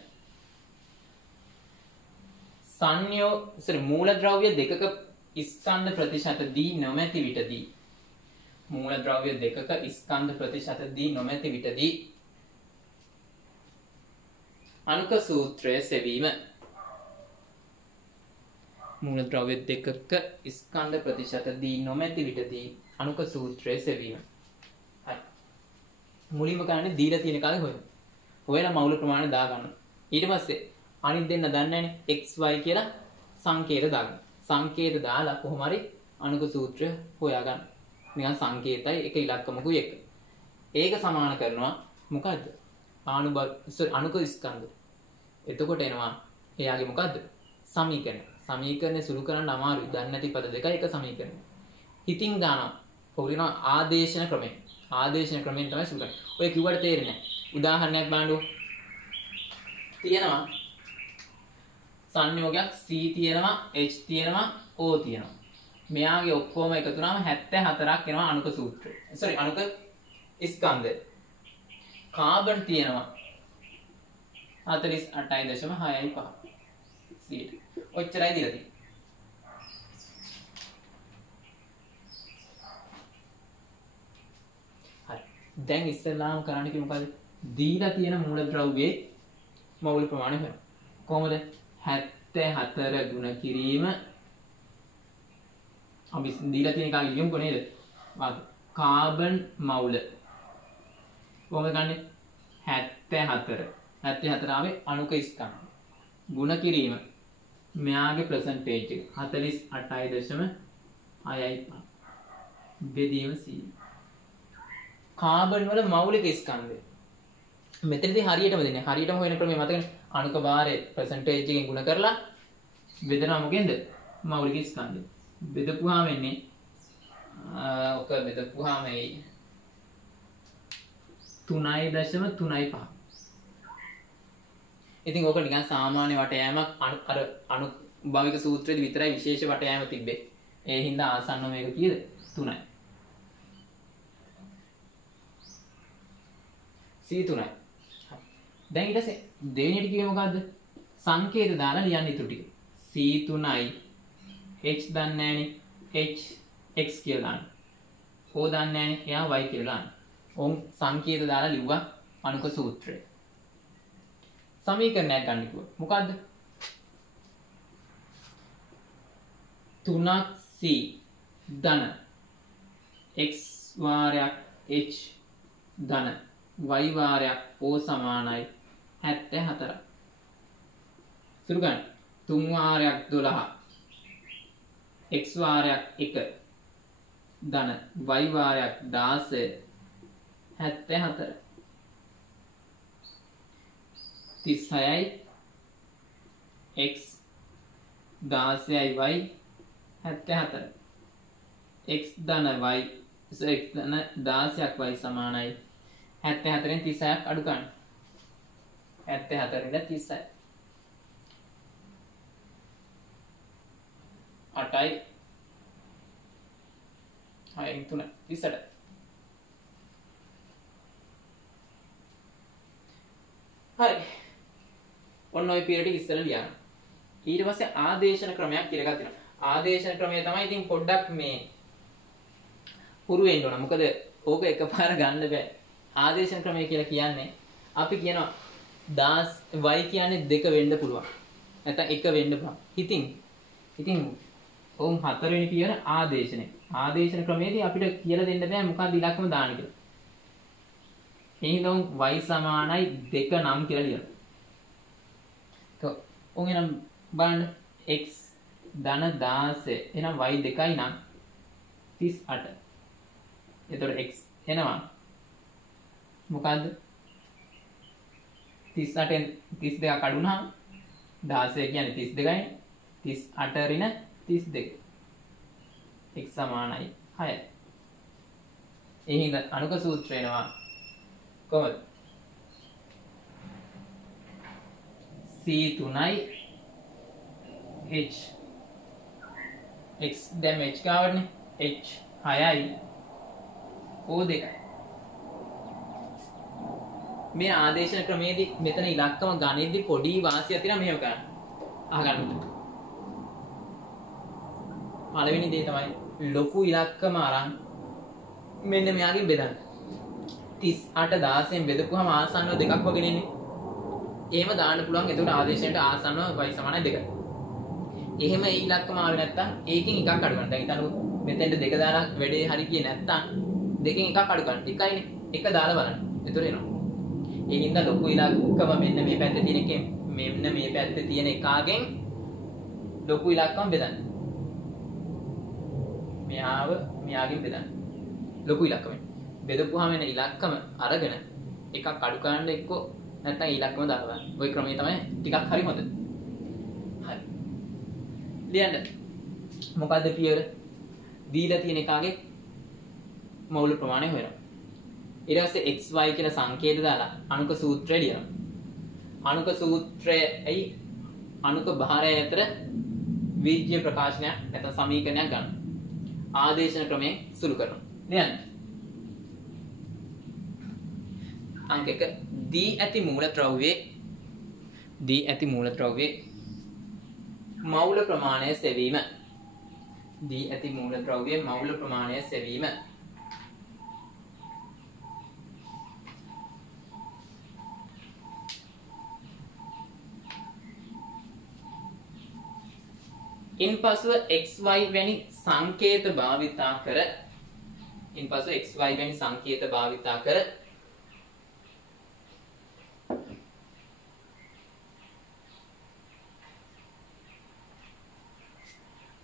මූලද්‍රව්‍ය දෙකක ස්කන්ධ ප්‍රතිශත දී නොමැති විටදී මූලද්‍රව්‍ය දෙකක ස්කන්ධ ප්‍රතිශත දී නොමැති විටදී අනුක සූත්‍රය සෙවීම. මූලද්‍රව්‍ය දෙකක ස්කන්ධ ප්‍රතිශත දී නොමැති විටදී අනුක සූත්‍රය සෙවීම. මුලින්ම කරන්නේ දීලා තියෙන කාලේ හොයන මවුල ප්‍රමාණය දාගන්න. ඊට පස්සේ අනිත් දෙන්න දන්නේ නැනේ xy කියලා සංකේත දාගන්න. සංකේත දාලා කොහොම හරි අනුක සූත්‍රය හොයාගන්න. නිකන් සංකේතයි එක ඉලක්කමකුයි එක. ඒක සමාන කරනවා මොකද්ද? අනුක ස්කන්ධ. එතකොට එනවා එයාගේ මොකද්ද? සමීකරණ. සමීකරණය සුළු කරන්න අමාරුයි. දන්නේ නැති පද දෙකයි එක සමීකරණය. හිතින් දානවා. පොරිනවා ආදේශන ක්‍රමය. ආදේශන ක්‍රමයෙන් තමයි සුළු කරන්නේ. ඔය කිව්වට තේරෙන්නේ නැහැ. උදාහරණයක් බලන්න. තියෙනවා සංයෝගයක් C තියෙනවා, H තියෙනවා, O තියෙනවා. මෙයාගේ ඔක්කොම එකතු වුණාම 74ක් එනවා අනුක සූත්‍රය. අනුක ස්කන්ධය. කාබන් තියෙනවා 48.65. C. ඔච්චරයි දීලා තියෙන්නේ. දැන් ඉස්සෙල්ලාම කරන්න කිව්ව මොකද? දීලා තියෙන මූලද්‍රව්‍යයේ මවුල ප්‍රමාණය හොයන්න. කොහොමද? 74 ගුණ කිරීම අපි දීලා තියෙන එක ලියමුකෝ නේද? කාබන් මවුල. කොහොමද ගන්නෙ? 74. 74 ආවේ අණුක ස්කන්ධ. ගුණ කිරීම මෙයාගේ ප්‍රසන්ටේජ් එක 48.6. බෙදීම 100. කාබන් වල මෞලික ස්කන්ධය. මෙතනදී හරියටම දෙන්නේ. හරියටම හොයන ක්‍රමය මතකනේ. අණුක භාරය percentage එකෙන් ගුණ කරලා බෙදනවා මොකෙන්ද? මෞලික ස්කන්ධය. බෙදපුවාම එන්නේ ඔක බෙදපුවාම එයි 3.35. ඉතින් ඕක නිකන් සාමාන්‍ය වටයෑමක් අර අනුභාවික සූත්‍රයේදී විතරයි විශේෂ වටයෑම තිබ්බේ. ඒ හින්දා ආසන්න මේක කීයද? 3යි. C3යි. දැන් ඊට පස්සේ දෙවෙනියට කිව්වේ මොකද්ද? සංකේත දාලා ලියන්න ඉතුරු ටික. C3යි H දන්නේ නැහනේ. H x කියලා දාන්න. O දන්නේ නැහනේ. එයා y කියලා දාන්න. ඕම් සංකේත දාලා ලිව්වා අනුක සූත්‍රය. සමීකරණයක් ගන්න කිව්වා. මොකද්ද? 3c ධන x වාරයක් h ධන y වාරයක් o සමානයි 74. සුළු ගන්න. 3 වාරයක් 12 x වාරයක් 1 ධන y වාරයක් 16 74. 36යි x 16යි y 74. x ධන y x ධන 16ක් y සමානයි 74න් 36ක් අඩු ගන්න. 74 ඉඳලා 36. 8යි 6න් 3 38. හරි. ඔන්න ඔය පීරියඩ් එක ඉස්සෙල්ලා ලියන්න. ඊට පස්සේ ආදේශන ක්‍රමයක් කියලා එකක් තියෙනවා. ආදේශන ක්‍රමය තමයි ඉතින් පොඩ්ඩක් මේ හුරු වෙන්න ඕන. මොකද ඕක එකපාර ගන්න බෑ. ආදේශන ක්‍රමය කියලා කියන්නේ අපි කියනවා 10 y කියන්නේ 2 වෙන්න පුළුවන්. නැත්නම් 1 වෙන්න පුළුවන්. ඉතින් ඕම් 4 වෙනි පියවර ආදේශනය. ආදේශන ක්‍රමයේදී අපිට කියලා දෙන්න බෑ මොකක්ද ඉලක්කම දාන්න කියලා. එහෙනම් y සමානයි 2 නම් කියලා ලියනවා. ඔන් එනම් බලන්න x ධන 16 එහෙනම් y 2යි නම් 38. එතකොට x එනවා මොකද්ද 38න් 32ක් අඩු වුණාම 16 කියන්නේ 32යි. 38 ඍණ 32. x සමානයි 6යි. ඒ හින්දා අනුක සූත්‍රය එනවා කොහොමද? c 3යි h x දැන් h ගාවටනේ h 6යි o 2යි. මේ ආදේශන ක්‍රමයේදී මෙතන ඉලක්කම ගණිතදී පොඩි වාසියක් තියෙනවා මෙහෙම ගන්න. අහගන්න. පළවෙනි දේ තමයි ලොකු ඉලක්කම අරන් මෙන්න මෙයාගෙන් බෙදන්න. 38 16න් බෙදපුවාම ආසන්නව දෙකක් වගේ නෙන්නේ. එහෙම දාන්න පුළුවන්. එතකොට ආදේශයට ආසන්නව y සමානයි 2යි. එහෙම ඒ ඉලක්කම ආවේ නැත්තම් ඒකෙන් එකක් අඩු කරන්න. දැන් හිතන්නකෝ මෙතෙන්ට දෙක දාලා වැඩේ හරි ගියේ නැත්තම් දෙකෙන් එකක් අඩු කරන්න. එකයිනේ. එක දාලා බලන්න. එතකොට එනවා. ඒ හින්දා ලොකු ඉලක්කම මෙන්න මේ පැත්තේ තියෙන එකෙන් මෙන්න මේ පැත්තේ තියෙන එකගෙන් ලොකු ඉලක්කම බෙදන්න. මෙයාගෙන් බෙදන්න. ලොකු ඉලක්කම. බෙදපුවාම එන ඉලක්කම අරගෙන එකක් අඩු කරන්න එක්ක නැත්නම් ඉලක්කම දාලා බලන්න. ওই ක්‍රමය තමයි ටිකක් හරි හොඳ. හරි. ලියන්න. මොකද්ද පියවර? දීලා තියෙන එකගේ මූල ප්‍රමාණය හොයනවා. ඊට පස්සේ xy කියන සංකේත දාලා අණුක සූත්‍රය ලියනවා. අණුක සූත්‍රයයි අණුක භාරය අතර වීජ්‍ය ප්‍රකාශනයක් නැත්නම් සමීකරණයක් ගන්න. ආදේශන ක්‍රමයෙන් සුළු කරනවා. ලියන්න. අංක 1 දී ඇති මූලද්‍රව්‍යයේ මවුල ප්‍රමාණය සෙවීම. දී ඇති මූලද්‍රව්‍යයේ මවුල ප්‍රමාණය සෙවීම. ඉන්පසුව xy වැනි සංකේත භාවිතා කර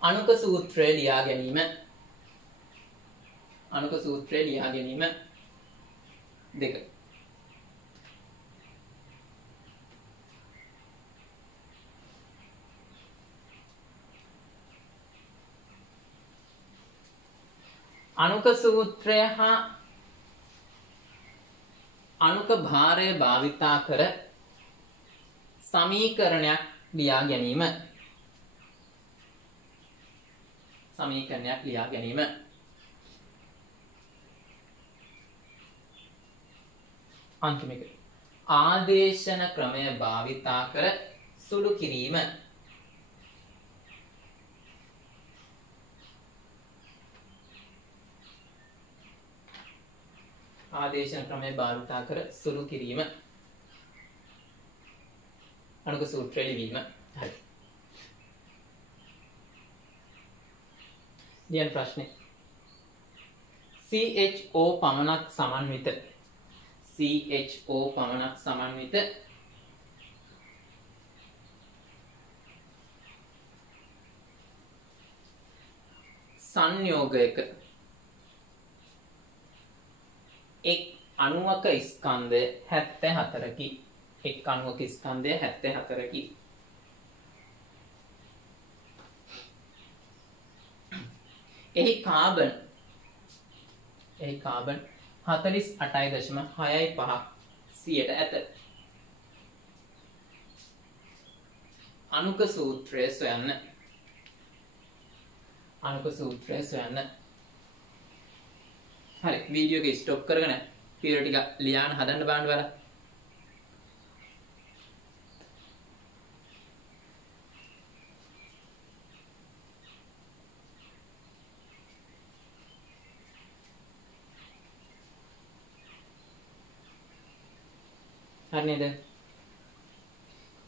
අණුක සූත්‍රය ලියා ගැනීම. දෙක. අණුක සූත්‍රය හා අණුක භාරය භාවිතා කර සමීකරණයක් ලියා ගැනීම. අන්තිම එක. ආදේශන ක්‍රමය භාවිතා කර සුළු කිරීම. අණුක සූත්‍රය ලිවීම. හරි. ලියන ප්‍රශ්නේ. CHO පමණක් සමන්විත සංයෝගයක එක් අණුවක ස්කන්ධය 74කි. එහි කාබන් 48.65% ඇත. අණුක සූත්‍රය සොයන්න. හරි, වීඩියෝ එක ස්ටොප් කරගෙන පියවර ටික ලියාන හදන්න බලන්න බලන්න. හරි නේද?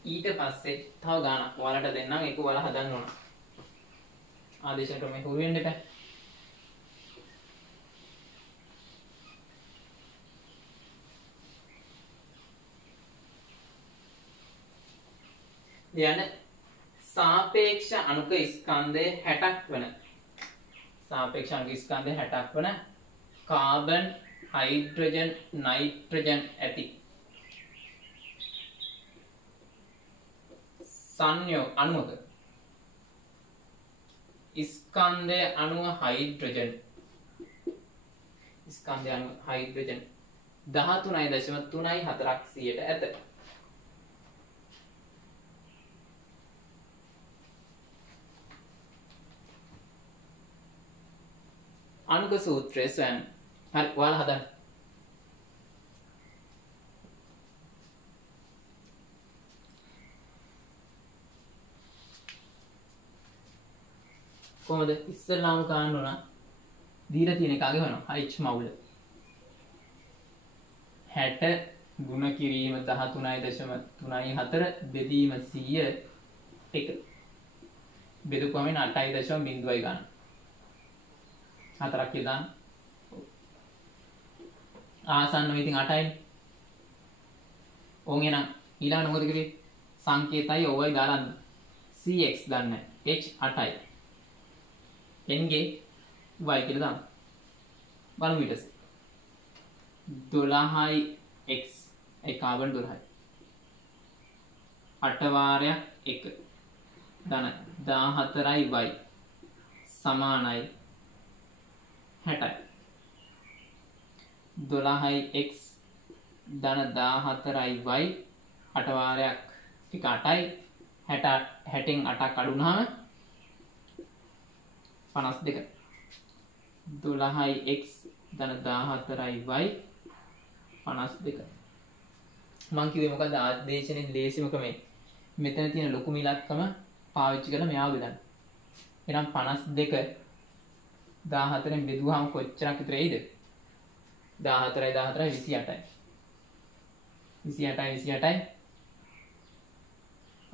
ඊට පස්සේ තව ගානක් ඔයාලට දෙන්නම්. ඒක ඔයාලා හදන්න ඕන. ආදේශන ක්‍රමයේ හුරු වෙන්න එපා. ලියන්න. සාපේක්ෂ අණුක ස්කන්ධය 60ක් වන කාබන්, හයිඩ්‍රජන්, නයිට්‍රජන් ඇති සංයෝග අණුවක ස්කන්ධය අණුව හයිඩ්‍රජන් ස්කන්ධය අණුව හයිඩ්‍රජන් 13.34% ඇත. අණුක සූත්‍රය සොයන්න. හරි ඔයාලා හදන්න. කොහොමද ඉස්සෙල්ලාම ගන්න ඕන දීලා තියෙන එක අගවනවා H මවුල 60 ගුණ කිරීම 13.34 බෙදීම 100 එක බෙදුවම 8.0 ගන්න හතරක් දාන්න ආසන්නව ඉතින් 8යි ඕන් එනම් ඊළඟ මොකද කරේ සංකේතයි ඔවයි දාලා CX ගන්න H 8යි n ගේ y කියලා දාන්න. බලමු ඊට පස්සේ 12යි x ඒ කාබන් 12යි 8 වාරයක් 1 ධන 14යි y සමානයි 60යි 12යි x ධන 14යි y 8 වාරයක් 1 8යි 60න් 8ක් අඩුනහම 52 12යි x ධන 14යි y 52 මං කිව්වේ මොකද්ද ආදේශනේ ලේසිම ක්‍රමය මෙතන තියෙන ලොකුම ඉලක්කම පාවිච්චි කරලා මෙයාව බෙදන්න එහෙනම් 52 14න් බෙදුවාම කොච්චරක් විතර එයිද 14යි 14යි 28යි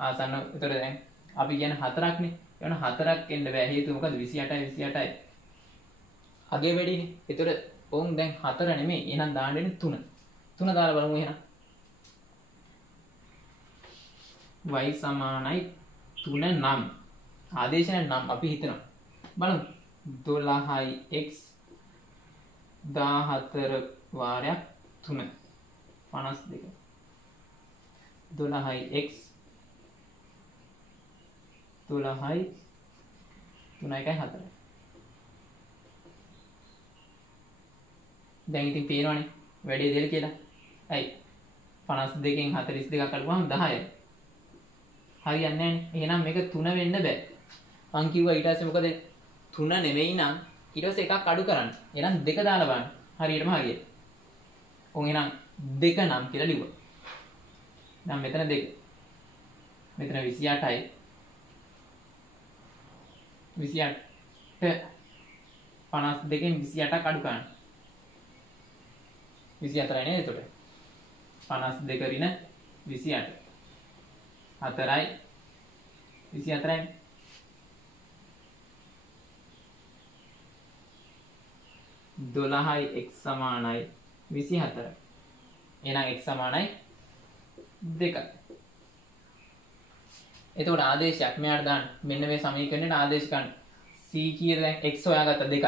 ආසන්න උතර දැන් අපි කියන්නේ 4ක්නේ එවන 4ක් එන්න බෑ හේතුව මොකද 28යි අගේ වැඩිනේ ඒතර ඕන් දැන් 4 නෙමෙයි එහෙනම් දාන්න වෙන්නේ 3 දාලා බලමු එහෙනම් y සමානයි 3 නම් ආදේශන නම් අපි හිතනවා බලමු 12යි x 14 වාරයක් 3 52 12යි x 12යි 3.4 දැන් ඉතින් පේනවනේ වැඩේ දෙල කියලා. ඇයි 52න් 42ක් අඩුවම 10යි. හරියන්නේ නැහැ නේ. එහෙනම් මේක 3 වෙන්න බෑ. මං කිව්වා ඊට පස්සේ මොකද 3 නෙවෙයි නම් ඊට පස්සේ එකක් අඩු කරන්න. එහෙනම් 2 දාලා බලන්න. හරියටම හරියට. උන් එහෙනම් 2 නම් කියලා ලිව්වා. දැන් මෙතන 2. මෙතන 28යි 28 52න් 28ක් අඩු කරන්න 24යි නේද එතකොට 52 රින 28 4යි 24යි 12යි x සමානයි 24 එහෙනම් x සමානයි 2යි එතකොට ආදේශයක් මෙයාට දාන්න මෙන්න මේ සමීකරණයට ආදේශ ගන්න c කීයද දැන් x හොයාගත්ත 2යි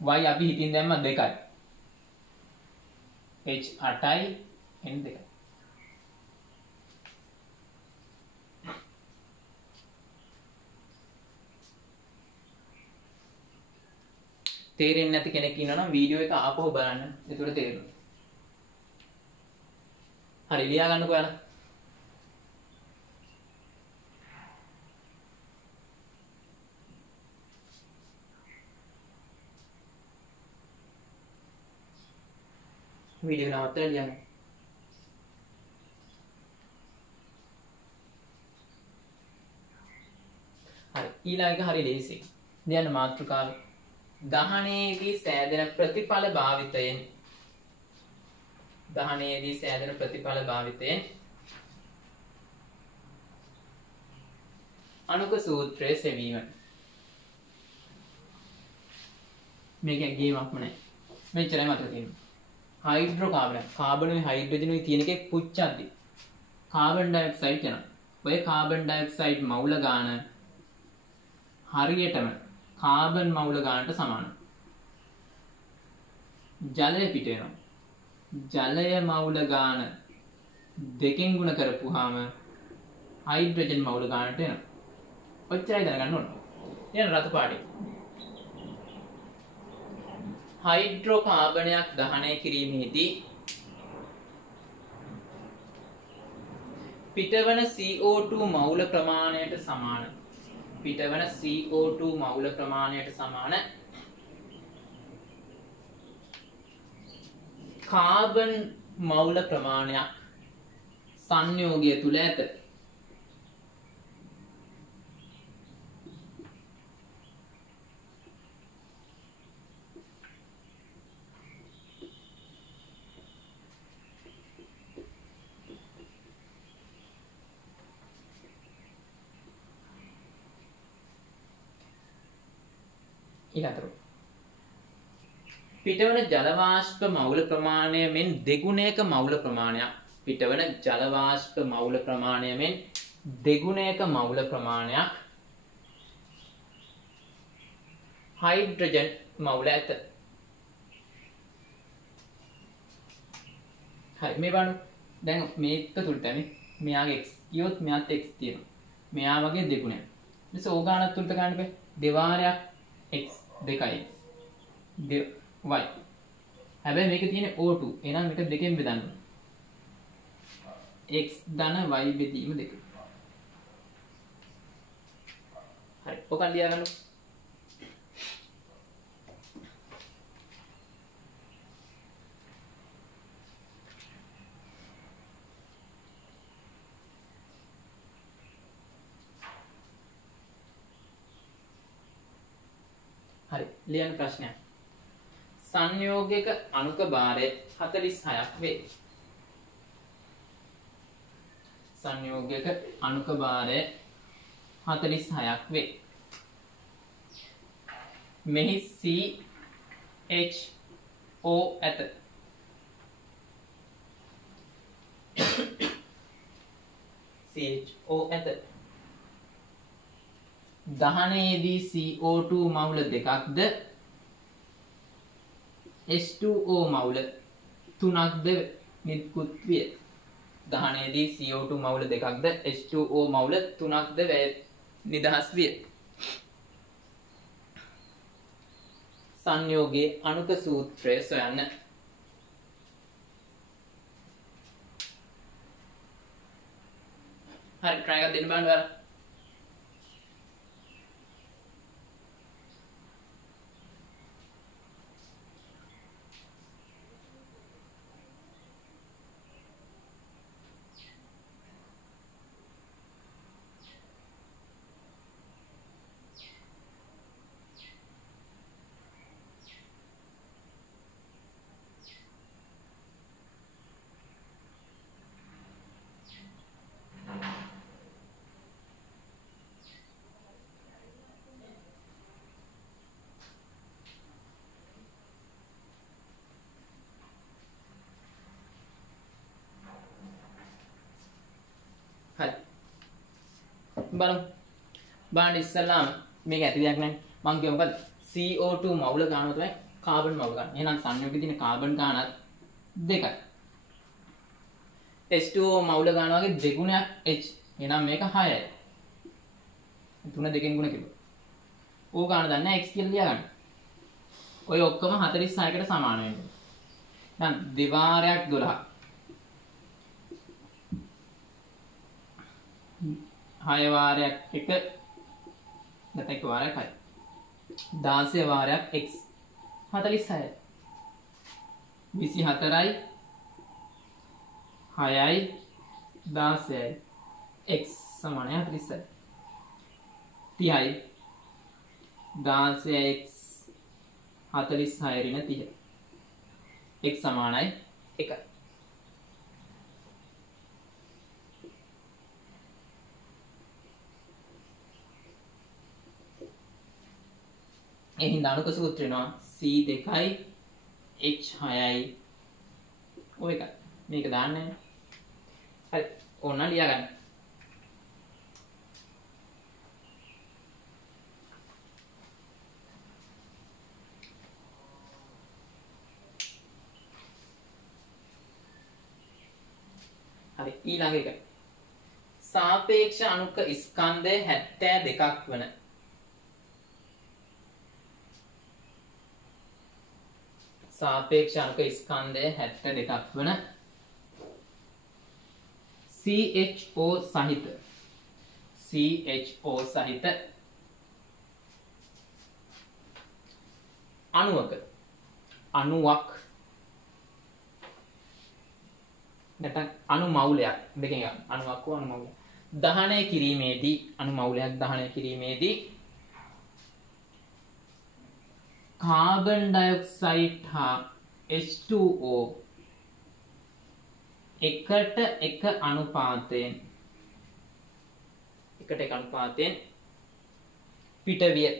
y අපි හිතින් දැම්ම 2යි h 8යි n 2යි තේරෙන්නේ නැති කෙනෙක් ඉන්නවා නම් වීඩියෝ එක ආපහු බලන්න එතකොට තේරෙනවා හරි ලියා ගන්නකෝ යාලා वीडियो नवත්තලා ලියන්න. හරි ඊළඟ එක හරි ලේසි. ලියන්න මාතෘකාව. දහනයේදී සෑදෙන ප්‍රතිඵල භාවිතයෙන් අණුක සූත්‍රය සෙවීම. මේක ගේමක්ම නැහැ. මෙච්චරයි මතක තියෙන්නේ. हाइड्रोकार्बन कार्बन में हाइड्रोजन में तीन के पुच्छादि कार्बन डाइऑक्साइड යනවා ඔය कार्बन डाइऑक्साइड මවුල ගාන හරියටම कार्बन මවුල ගානට සමානයි ජලය පිට වෙනවා ජලය මවුල ගාන දෙකෙන් ගුණ කරපුවාම හයිඩ්‍රජන් මවුල ගානට එනවා. ඔච්චරයි දැනගන්න ඕන. ඊළඟ රතු පාටේ. හයිඩ්‍රෝකාබනයක් දහනය කිරීමේදී පිටවන CO2 මවුල ප්‍රමාණයට සමාන. පිටවන CO2 මවුල ප්‍රමාණයට සමාන කාබන් මවුල ප්‍රමාණයක් සංයෝගය තුල ඇත. ඊළඟට පිටවන ජල වාෂ්ප මවුල ප්‍රමාණය මෙන් දෙගුණයක මවුල ප්‍රමාණයක් පිටවන ජල වාෂ්ප මවුල ප්‍රමාණය මෙන් දෙගුණයක මවුල ප්‍රමාණයක් හයිඩ්‍රජන් මවුල ඇත. හරි මේ බලන්න. දැන් මේක තුලට මෙයාගේ x කියොත් මෙයාත් x තියෙනවා. මෙයා වගේ දෙගුණයක්. ඊට ඕගානක් තුලට ගන්න බෑ. දෙවාරයක් x දෙකයි y. හැබැයි මේක තියෙන්නේ O2. එහෙනම් මේක දෙකෙන් බෙදන්න. x ධන y බෙදීම දෙක. හරි. ඔක ලියා ගන්න. හරි. ලියන්න ප්‍රශ්නයක්. සංයෝගයක අණුක භාරය 46ක් වේ. සංයෝගයක අණුක භාරය 46ක් වේ. මෙහි CHO ඇත. CHO ඇත. දහනයේදී CO2 මවුල දෙකක්ද H2O මවුල 3ක්ද නිකුත් විය. දහනයේදී CO2 මවුල දෙකක්ද H2O මවුල 3ක්ද නිදහස් විය. සංයෝගයේ අණුක සූත්‍රය සොයන්න. හරි try එකක් දෙන්න බලන්න ඔයාලා. හරි බලමු. බලන්න ඉස්සල්ලාම මේක ඇති දෙයක් නැහැ. මම කියමු මොකද CO2 මවුල ගන්නවා තමයි කාබන් මවුල ගන්න. එහෙනම් සංයෝගයේ තියෙන කාබන් ගානත් දෙකයි. H2O මවුල ගන්නවා වගේ දෙගුණයක් H. එහෙනම් මේක 6යි. 3 දෙකෙන් ගුණ කෙරුවා. O ගාන දන්නේ X කියලා ලියා ගන්න. ඔය ඔක්කොම 46කට සමාන වෙනවා. දැන් දෙවාරයක් 12. 6 වාරයක් 1 නැත්නම් 1 වාරයක් 6 16 වාරයක් x 46යි 24යි 6යි 16යි x සමානයි 46යි 30යි 16x 46 ඍණ 30 x සමානයි 1යි. එහින්දා අණුක සූත්‍රය වෙනවා C2යි H6යි ඔය එක. මේක දාන්නේ. හරි. ඕන ලියා ගන්න. හරි ඊළඟ එක. සාපේක්ෂ අණුක ස්කන්ධය 72ක් වන සාපේක්ෂ අණුක ස්කන්ධය 72ක් වන CHO සහිත අණුවක් නැත්නම් අණු මවුලයක් දෙකෙන් ගන්න අණුවක් හෝ අණු මවුලයක් දහනය කිරීමේදී අණු මවුලයක් දහනය කිරීමේදී කාබන් ඩයොක්සයිඩ් හා H2O එකට එක අනුපාතයෙන් පිටවිය.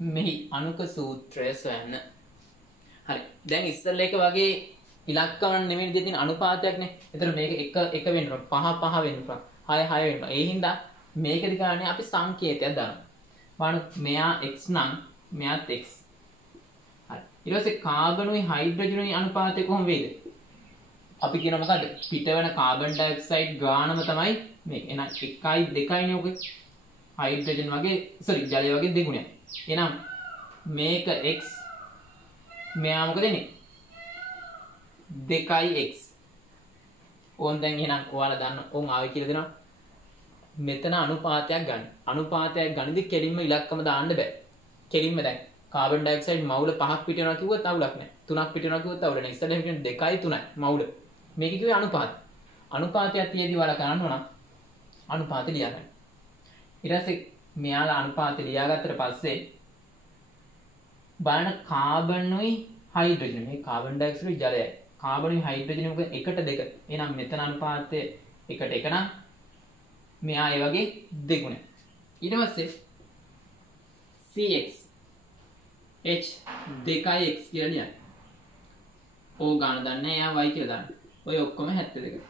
මෙහි අණුක සූත්‍රය සොයන්න. හරි. දැන් ඉස්සෙල්ලා එක වගේ ඉලක්කමක් නෙමෙයි දෙතින් අනුපාතයක්නේ. ඒතර මේක එක වෙන්න ඕන. 5 වෙන්න ඕන. 6 වෙන්න ඕන. ඒ හින්දා මේකෙදි ගානේ අපි සංකේතයක් දානවා. බලන්න මෙයා x නම් මෙයාත් x. හරි. ඊට පස්සේ කාබනුයි හයිඩ්‍රජනුයි අනුපාතය කොහොම වේද? අපි කියනවා මොකද්ද? පිටවන කාබන් ඩයොක්සයිඩ් ගානම තමයි මේක. එහෙනම් 1යි 2යිනේ ඔක. හයිඩ්‍රජන් වගේ ජලය වගේ දෙගුණයක්. එහෙනම් මේක x මෙයා මොකද වෙන්නේ? 2x. ඕන් දැන් එහෙනම් ඔයාලා දන්න ඕන් ආවේ කියලා දෙනවා. මෙතන අනුපාතයක් ගන්න. අනුපාතයක් ගන්නදී කෙලින්ම ඉලක්කම දාන්න බෑ. කෙලින්ම දැන් කාබන් ඩයොක්සයිඩ් මවුල 5ක් පිට වෙනවා කිව්වොත් අවුලක් නැහැ. 3ක් පිට වෙනවා කිව්වොත් අවුල නැහැ. ඉස්සරහ හිටින 2යි 3යි මවුල. මේක කිව්වේ අනුපාත. අනුපාතයක් තියදී ඔයාලා කරන්න ඕන අනුපාත ලියා ගන්න. ඊට පස්සේ මෙයාලා අනුපාත ලියාගත්තට පස්සේ බලන්න කාබනුයි හයිඩ්‍රජන් මේ කාබන් ඩයොක්සයිඩ් ජලයයි. කාබනුයි හයිඩ්‍රජන් මොකද 1ට 2. එහෙනම් මෙතන අනුපාතය 1ට 1 නම් මෙයා ඒ වගේ දෙගුණයක්. ඊට පස්සේ CX H 2x කියලා ලියන්න. O ගාන දන්නේ එයා y කියලා දාන්න. ඔය ඔක්කොම 72.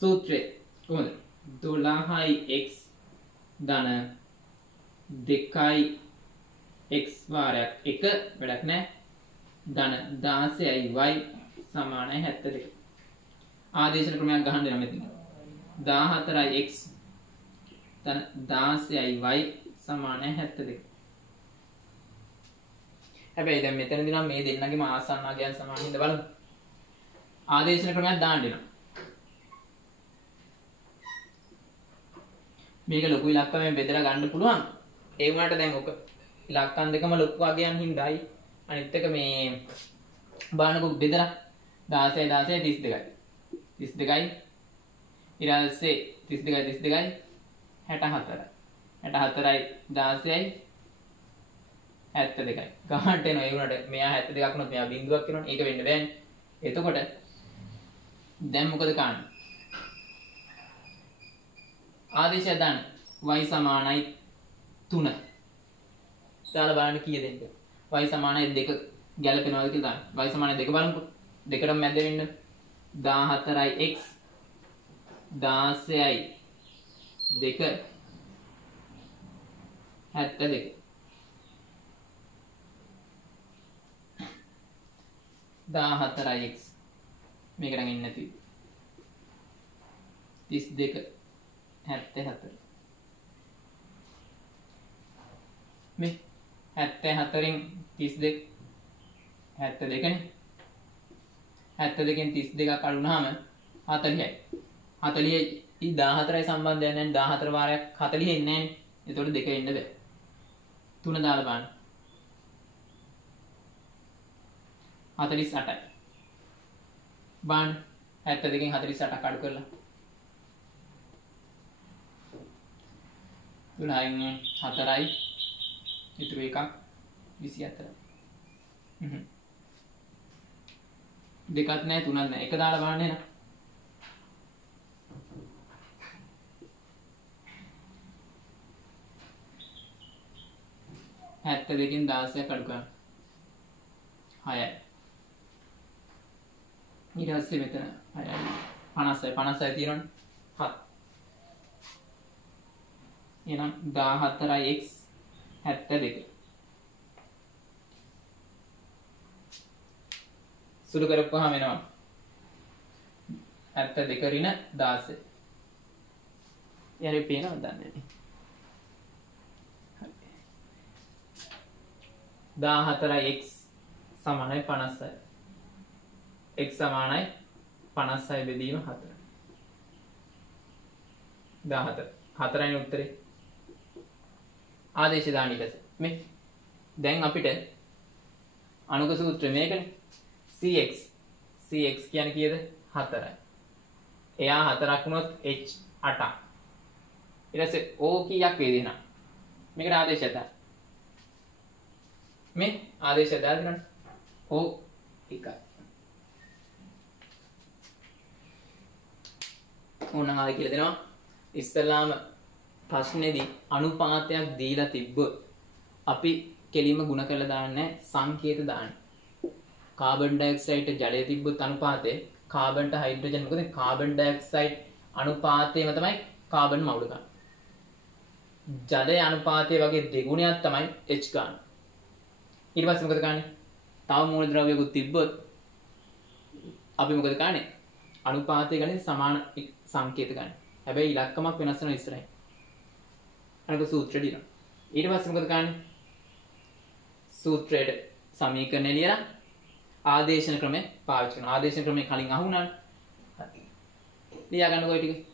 සූත්‍රය කොහොමද? 12x ධන 2යි x වාරයක් 1 වැඩක් නැහැ. ධන 16යි y සමානයි 72. ආදේශන ක්‍රමයක් ගහන්න දෙනවා මෙතන. 14යි x ධන 16යි y සමානයි 72. හැබැයි දැන් මෙතනදී නම් මේ දෙන්නගේම ආසන්නාගයන් සමාන හින්දා බලමු. ආදේශන ක්‍රමයක් දාන්න දෙනවා. මේක ලොකු ඉලක්කමෙන් බෙදලා ගන්න පුළුවන්. ඒ වුණාට දැන් ඔක ඉලක්කම් දෙකම ලොකු වගයන් හින්දායි අනිත් එක මේ බලන්නකො බෙදලා 16 32යි 32යි ඊට පස්සේ 32යි 64යි 64යි 16යි 72යි ගානට එනවා. ඒ වුණාට මෙයා 72ක් වුණොත් මෙයා බිංදුවක් වෙනවනේ. ඒක වෙන්න බෑනේ. එතකොට දැන් මොකද කරන්නේ? ආදේශය දාන්න. y සමානයි 3. දාලා බලන්න කීයද එන්නේ? y සමානයි 2 ගැලපෙනවද කියලා දාන්න. y සමානයි 2 බලමුකෝ. දෙකටම මැද වෙන්න 14යි x 16යි 2 72. දාහතරයි x මේකට ගන්න නැති 32 74 මේ 74න් 32 72නේ 72න් 32ක් අඩු වුණාම 40යි 40යි 14යි සම්බන්ධයක් නැහැ. 14 වාරයක් 40 එන්නේ නැහැ. ඒතකොට 2 එන්න බෑ. 3 දාලා බලන්න 48යි. බාන්න 72කින් 48ක් අඩු කරලා 12න් 4යි ඉතුරු එකක් 24යි. දෙකක් නැහැ තුනක් නැහැ. එක දාලා බලන්න එන. හැත්ත දෙකින් 16ක් අඩු කරන්න 6යි. ඊට පස්සේ මෙතන 6යි 50යි තියෙනවනේ 7. එහෙනම් 14යි x 72. සුළු කරපුවාම එනවා 72 ඍණ 16. යරි පේනවද දන්නේ නැහැ. 14 x සමානයි 56. x සමානයි 56 බෙදීම 4. 14. 4යි උත්තරේ. ආදේශය දාන්න ඊට පස්සේ මේ දැන් අපිට අනුක සූත්‍රය මේකනේ. cx කියන්නේ කීයද? 4යි. එයා 4ක් වුණොත් h 8ක්. ඊට පස්සේ o කීයක් වේද එහෙනම්? මේකට ආදේශය දාන්න. මේ ආදේශය දාන්න. o 1යි. ඕනනම් ආයෙ කියලා දෙනවා. ඉස්සලාම ප්‍රශ්නේදී අනුපාතයක් දීලා තිබ්බොත් අපි කෙලින්ම ಗುಣ කරලා දාන්නේ සංකේත දාන්න. කාබන් ඩයොක්සයිඩ් ජලය තිබ්බොත් අනුපාතේ කාබන්ට හයිඩ්‍රජන් මොකද කාබන් ඩයොක්සයිඩ් අනුපාතයම තමයි කාබන් මවුල ගන්න. ජලයේ අනුපාතය වගේ දෙගුණයක් තමයි H ගන්න. ඊට පස්සේ මොකද කරන්නේ? තව මූලද්‍රව්‍යකුත් තිබ්බොත් අපි මොකද කරන්නේ? අනුපාතය ගන්නේ සමාන සංකේත ගන්න. හැබැයි ඉලක්කමක් වෙනස් වෙනවා ඉස්සරහින්. අනික සූත්‍රය දිනන. ඊට පස්සේ මොකද කරන්නේ? සූත්‍රයේ සමීකරණය ලියලා ආදේශන ක්‍රමය පාවිච්චි කරනවා. ආදේශන ක්‍රමය කලින් අහුණානේ. හරි. ලියා ගන්නකො ඒ ටික.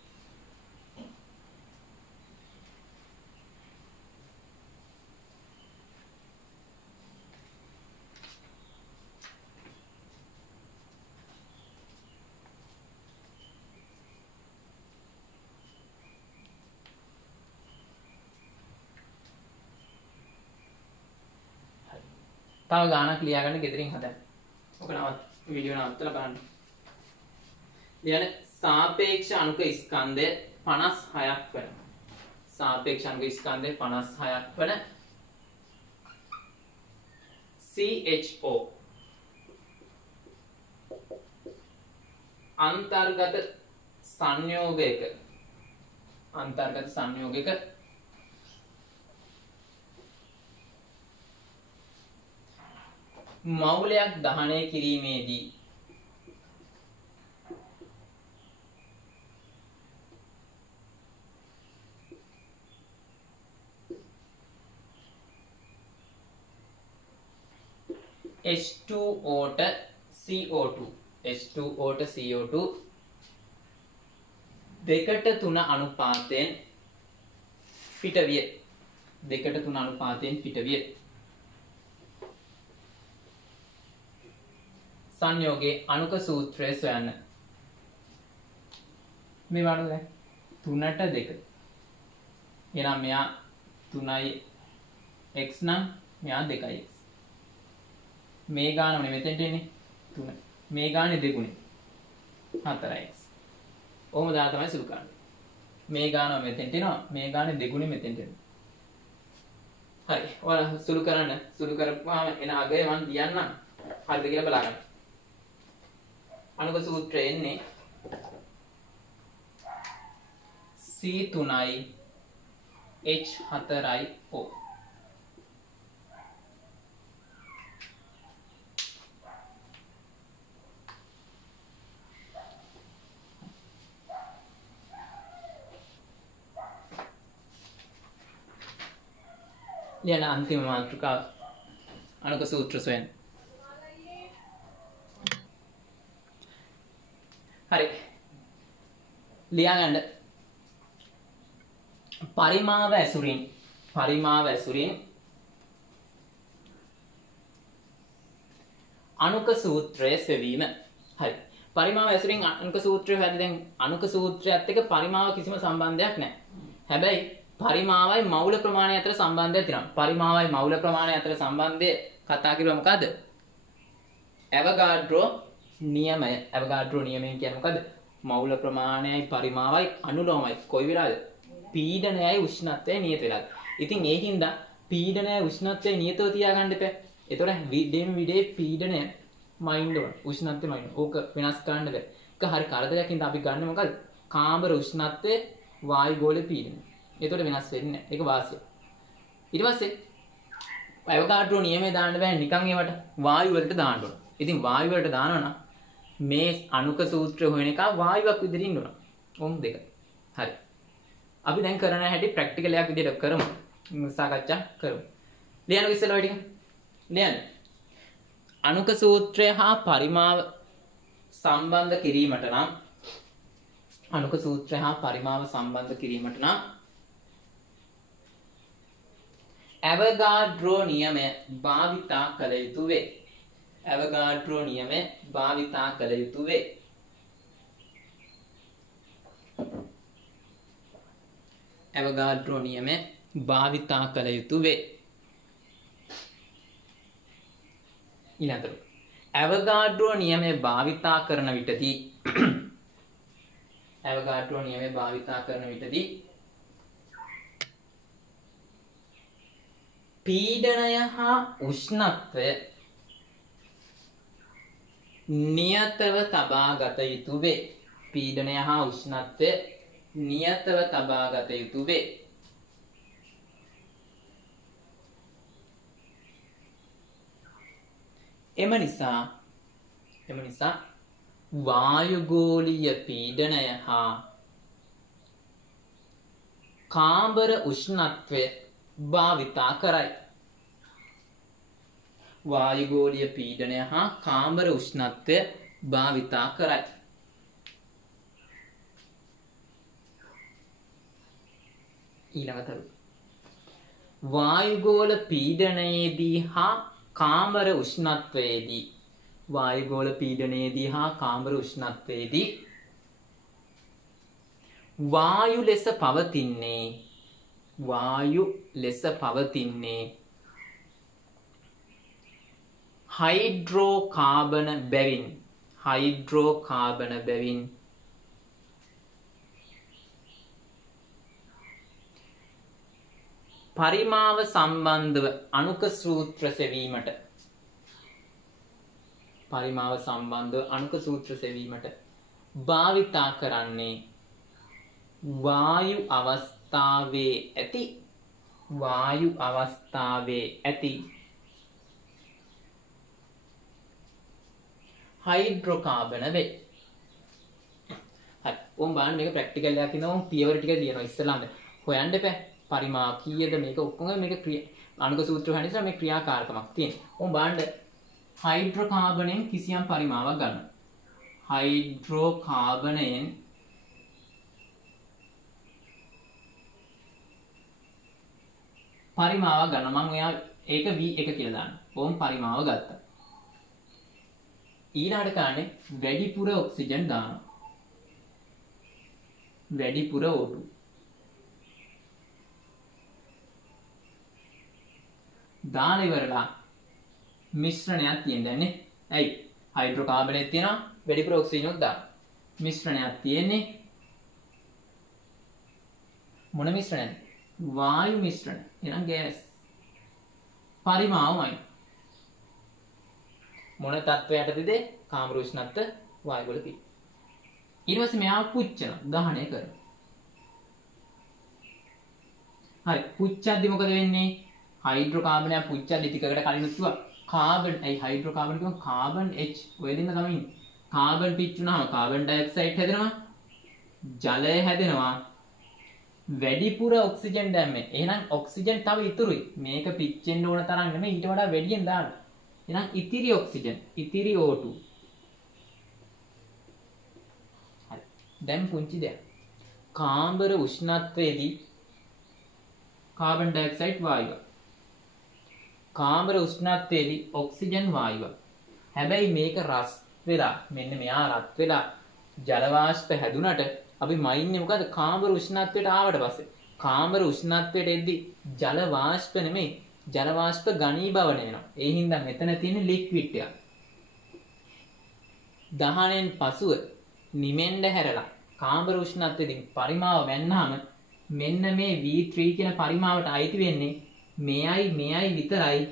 තව ගානක් ලියා ගන්න ගෙදරින් හදන්න. ඔක වීඩියෝ නවත්තලා බලන්න. ලියන්න සාපේක්ෂ අණුක ස්කන්ධය 56ක් වෙන. සාපේක්ෂ අණුක ස්කන්ධය 56ක් වෙන CHO අන්තර්ගත සංයෝගයක මවුලයක් දහනය කිරීමේදී H2O ට CO2 දෙකට 3 අනුපාතයෙන් පිටවිය. සංයෝගයේ අණුක සූත්‍රය සොයන්න. මේ වඩු දැන් 3ට 2. එහෙනම් මෙයා 3යි x නම් මෙයා 2යි x. මේ ගානනේ මෙතෙන්ට එන්නේ 3. මේ ගානේ දෙගුණේ 4x. ඔහොම දාලා තමයි සුළු කරන්නේ. මේ ගානම මෙතෙන්ට එනවා. මේ ගානේ දෙගුණේ මෙතෙන්ට එනවා. හරි. ඔයාලා සුළු කරන්න. සුළු කරපුවාම එන අගය මම ලියන්නම්. හරිද කියලා බලන්න. අණුක සූත්‍රය එන්නේ C3යි H4යි O. ලියන අන්තිම මාතෘකාව අණුක සූත්‍ර සොයන්න. හරි. ලියාගන්න පරිමාව ඇසුරින් අණුක සූත්‍රය සෙවීම. හරි. පරිමාව ඇසුරින් අණුක සූත්‍රය හොයද්දී දැන් අණුක සූත්‍රයත් එක්ක පරිමාව කිසිම සම්බන්ධයක් නැහැ. හැබැයි පරිමාවයි මවුල ප්‍රමාණය අතර සම්බන්ධයක් තියෙනවා. පරිමාවයි මවුල ප්‍රමාණය අතර සම්බන්ධය කතා කරුවා මොකද්ද? ඇවගාඩ්‍රෝ නියමය. ඇවගාඩ්‍රෝ නියමයෙන් කියන්නේ මොකද්ද? මවුල ප්‍රමාණයයි පරිමාවයි අනුලෝමයි. කොයි වෙලාවද? පීඩනයයි උෂ්ණත්වයයි නියත වෙලාද. ඉතින් ඒකින්ද පීඩනයයි උෂ්ණත්වයයි නියතව තියාගන්න එපා. ඒතකොට විඩේ පීඩනය මයින්ඩ් ඕන. උෂ්ණත්වය මයින්ඩ්. ඕක වෙනස් කරන්න බෑ. ඒක හරි කරදරයක් ඉඳන් අපි ගන්න මොකද්ද? කාමර උෂ්ණත්වයේ වායු ගෝලයේ පීඩනය. ඒතකොට වෙනස් වෙන්නේ නැහැ. ඒක වාසිය. ඊට පස්සේ ඇවගාඩ්‍රෝ නියමයේ දාන්න බෑ නිකන් ඒවට වායු වලට දාන්න ඕන. ඉතින් වායු වලට දානවා නම් මේ අණුක සූත්‍රය හොයන එක වායුවක් විදිහට ඉන්න ඕන. ඔම් දෙක. හරි. අපි දැන් කරන හැටි ප්‍රැක්ටිකල් එකක් විදිහට කරමු. සාකච්ඡා කරමු. ලියන්න ඉස්සෙල්ලා ඔය ටික. ලියන්න. අණුක සූත්‍රය හා පරිමාව සම්බන්ධ කිරීමට නම් අණුක සූත්‍රය හා පරිමාව සම්බන්ධ කිරීමට නම් ඇවගාඩ්‍රෝ නියමය භාවිතා කළ යුතු වේ. ඇවගාඩ්‍රෝ නියමය භාවිතා කළ යුතු වේ. ඇවගාඩ්‍රෝ නියමය භාවිතා කළ යුතු වේ. ඊළඟට ඇවගාඩ්‍රෝ නියමය භාවිතා කරන විටදී ඇවගාඩ්‍රෝ නියමය භාවිතා කරන විටදී පීඩනය හා උෂ්ණත්වය නියතව තබා ගත යුතු වේ. පීඩනය හා උෂ්ණත්වය නියතව තබා ගත යුතු වේ. එම නිසා වායුගෝලීය පීඩනය හා කාම්බර උෂ්ණත්වය භාවිතා කරයි. වායුගෝලීය පීඩනය හා කාම්බර උෂ්ණත්වය භාවිතා කරයි. ඊළඟට වායුගෝල පීඩනයේදී හා කාම්බර උෂ්ණත්වයේදී වායුගෝල පීඩනයේදී හා කාම්බර උෂ්ණත්වයේදී වායු ලෙස පවතින්නේ හයිඩ්‍රෝකාබන බැවින් පරිමාව සම්බන්ධව අණුක සූත්‍ර සෙවීමට භාවිතා කරන්නේ වායු අවස්ථාවේ ඇති හයිඩ්‍රෝකාබන වේ. හරි. ඔම් බලන්න මේක ප්‍රැක්ටිකල් එකක් ඉදලා පියවර ටික දිනනවා ඉස්සෙල්ලාම. හොයන්න එපා. පරිමාව කීයද මේක ඔක්කොම මේක අණුක සූත්‍ර හොයන නිසා මේ ක්‍රියාකාරකමක් තියෙනවා. ඔම් බලන්න හයිඩ්‍රෝකාබනෙන් කිසියම් පරිමාවක් ගන්න. හයිඩ්‍රෝකාබනයෙන් පරිමාවක් ගන්න. මම ඔයා ඒක V1 කියලා දාන්න. ඕම් පරිමාව ගත්තා. ඊළඟට කරන්නේ වැඩිපුර ඔක්සිජන් දානවා. වැඩිපුර O2. දාන ඉවරලා මිශ්‍රණයක් තියෙන්නේ. ඇයි? හයිඩ්‍රෝකාබනෙත් තියෙනවා වැඩිපුර ඔක්සිජන් උත් දානවා. මිශ්‍රණයක් තියෙන්නේ. මොන මිශ්‍රණයද? වායු මිශ්‍රණ. එහෙනම් ගෑස්. පරිමාවමයි. මොන තත්ත්වයටද? කාම්බර උෂ්ණත්ව වායුගෝල පීඩන. ඊට පස්සේ මෙයාව පුච්චනවා. දහනය කරනවා. හරි. පුච්චද්දි මොකද වෙන්නේ? හයිඩ්‍රෝකාබනය පුච්චද්දි ටිකකට කලින් කිව්වා කාබන් හයිඩ්‍රෝකාබන් කියනවා කාබන් H ඔය දෙන්න තමයි ඉන්නේ. කාබන් පිච්චුනහම කාබන් ඩයොක්සයිඩ් හැදෙනවා. ජලය හැදෙනවා. වැඩිපුර ඔක්සිජන් දැම්මේ. එහෙනම් ඔක්සිජන් තව ඉතුරුයි. මේක පිච්චෙන්න ඕන තරම් නෙමෙයි ඊට වඩා වැඩියෙන් දාන්න. එහෙනම් ඉතිරි ඔක්සිජන්, ඉතිරි O2. හරි. දැන් පුංචි දෙයක්. කාම්බර උෂ්ණත්වයේදී කාබන් ඩයොක්සයිඩ් වායුව. කාම්බර උෂ්ණත්වයේදී ඔක්සිජන් වායුව. හැබැයි මේක රස් වෙලා මෙන්න මෙයා රත් වෙලා ජල වාෂ්ප හැදුනට අපි මයින්නේ මොකද? කාම්බර උෂ්ණත්වයට ආවට පස්සේ. කාම්බර උෂ්ණත්වයට එද්දි ජල වාෂ්ප නෙමෙයි ජල වාෂ්ප ඝනීභවන වෙනවා. ඒ හින්දා මෙතන තියෙන ලික්විඩ් එක. දහණයෙන් පසුව නිමෙන්න හැරලා කාම්බර උෂ්ණත්වයෙන් පරිමාව වෙන්නාම මෙන්න මේ V3 කියන පරිමාවට අයිති වෙන්නේ මෙයයි විතරයි.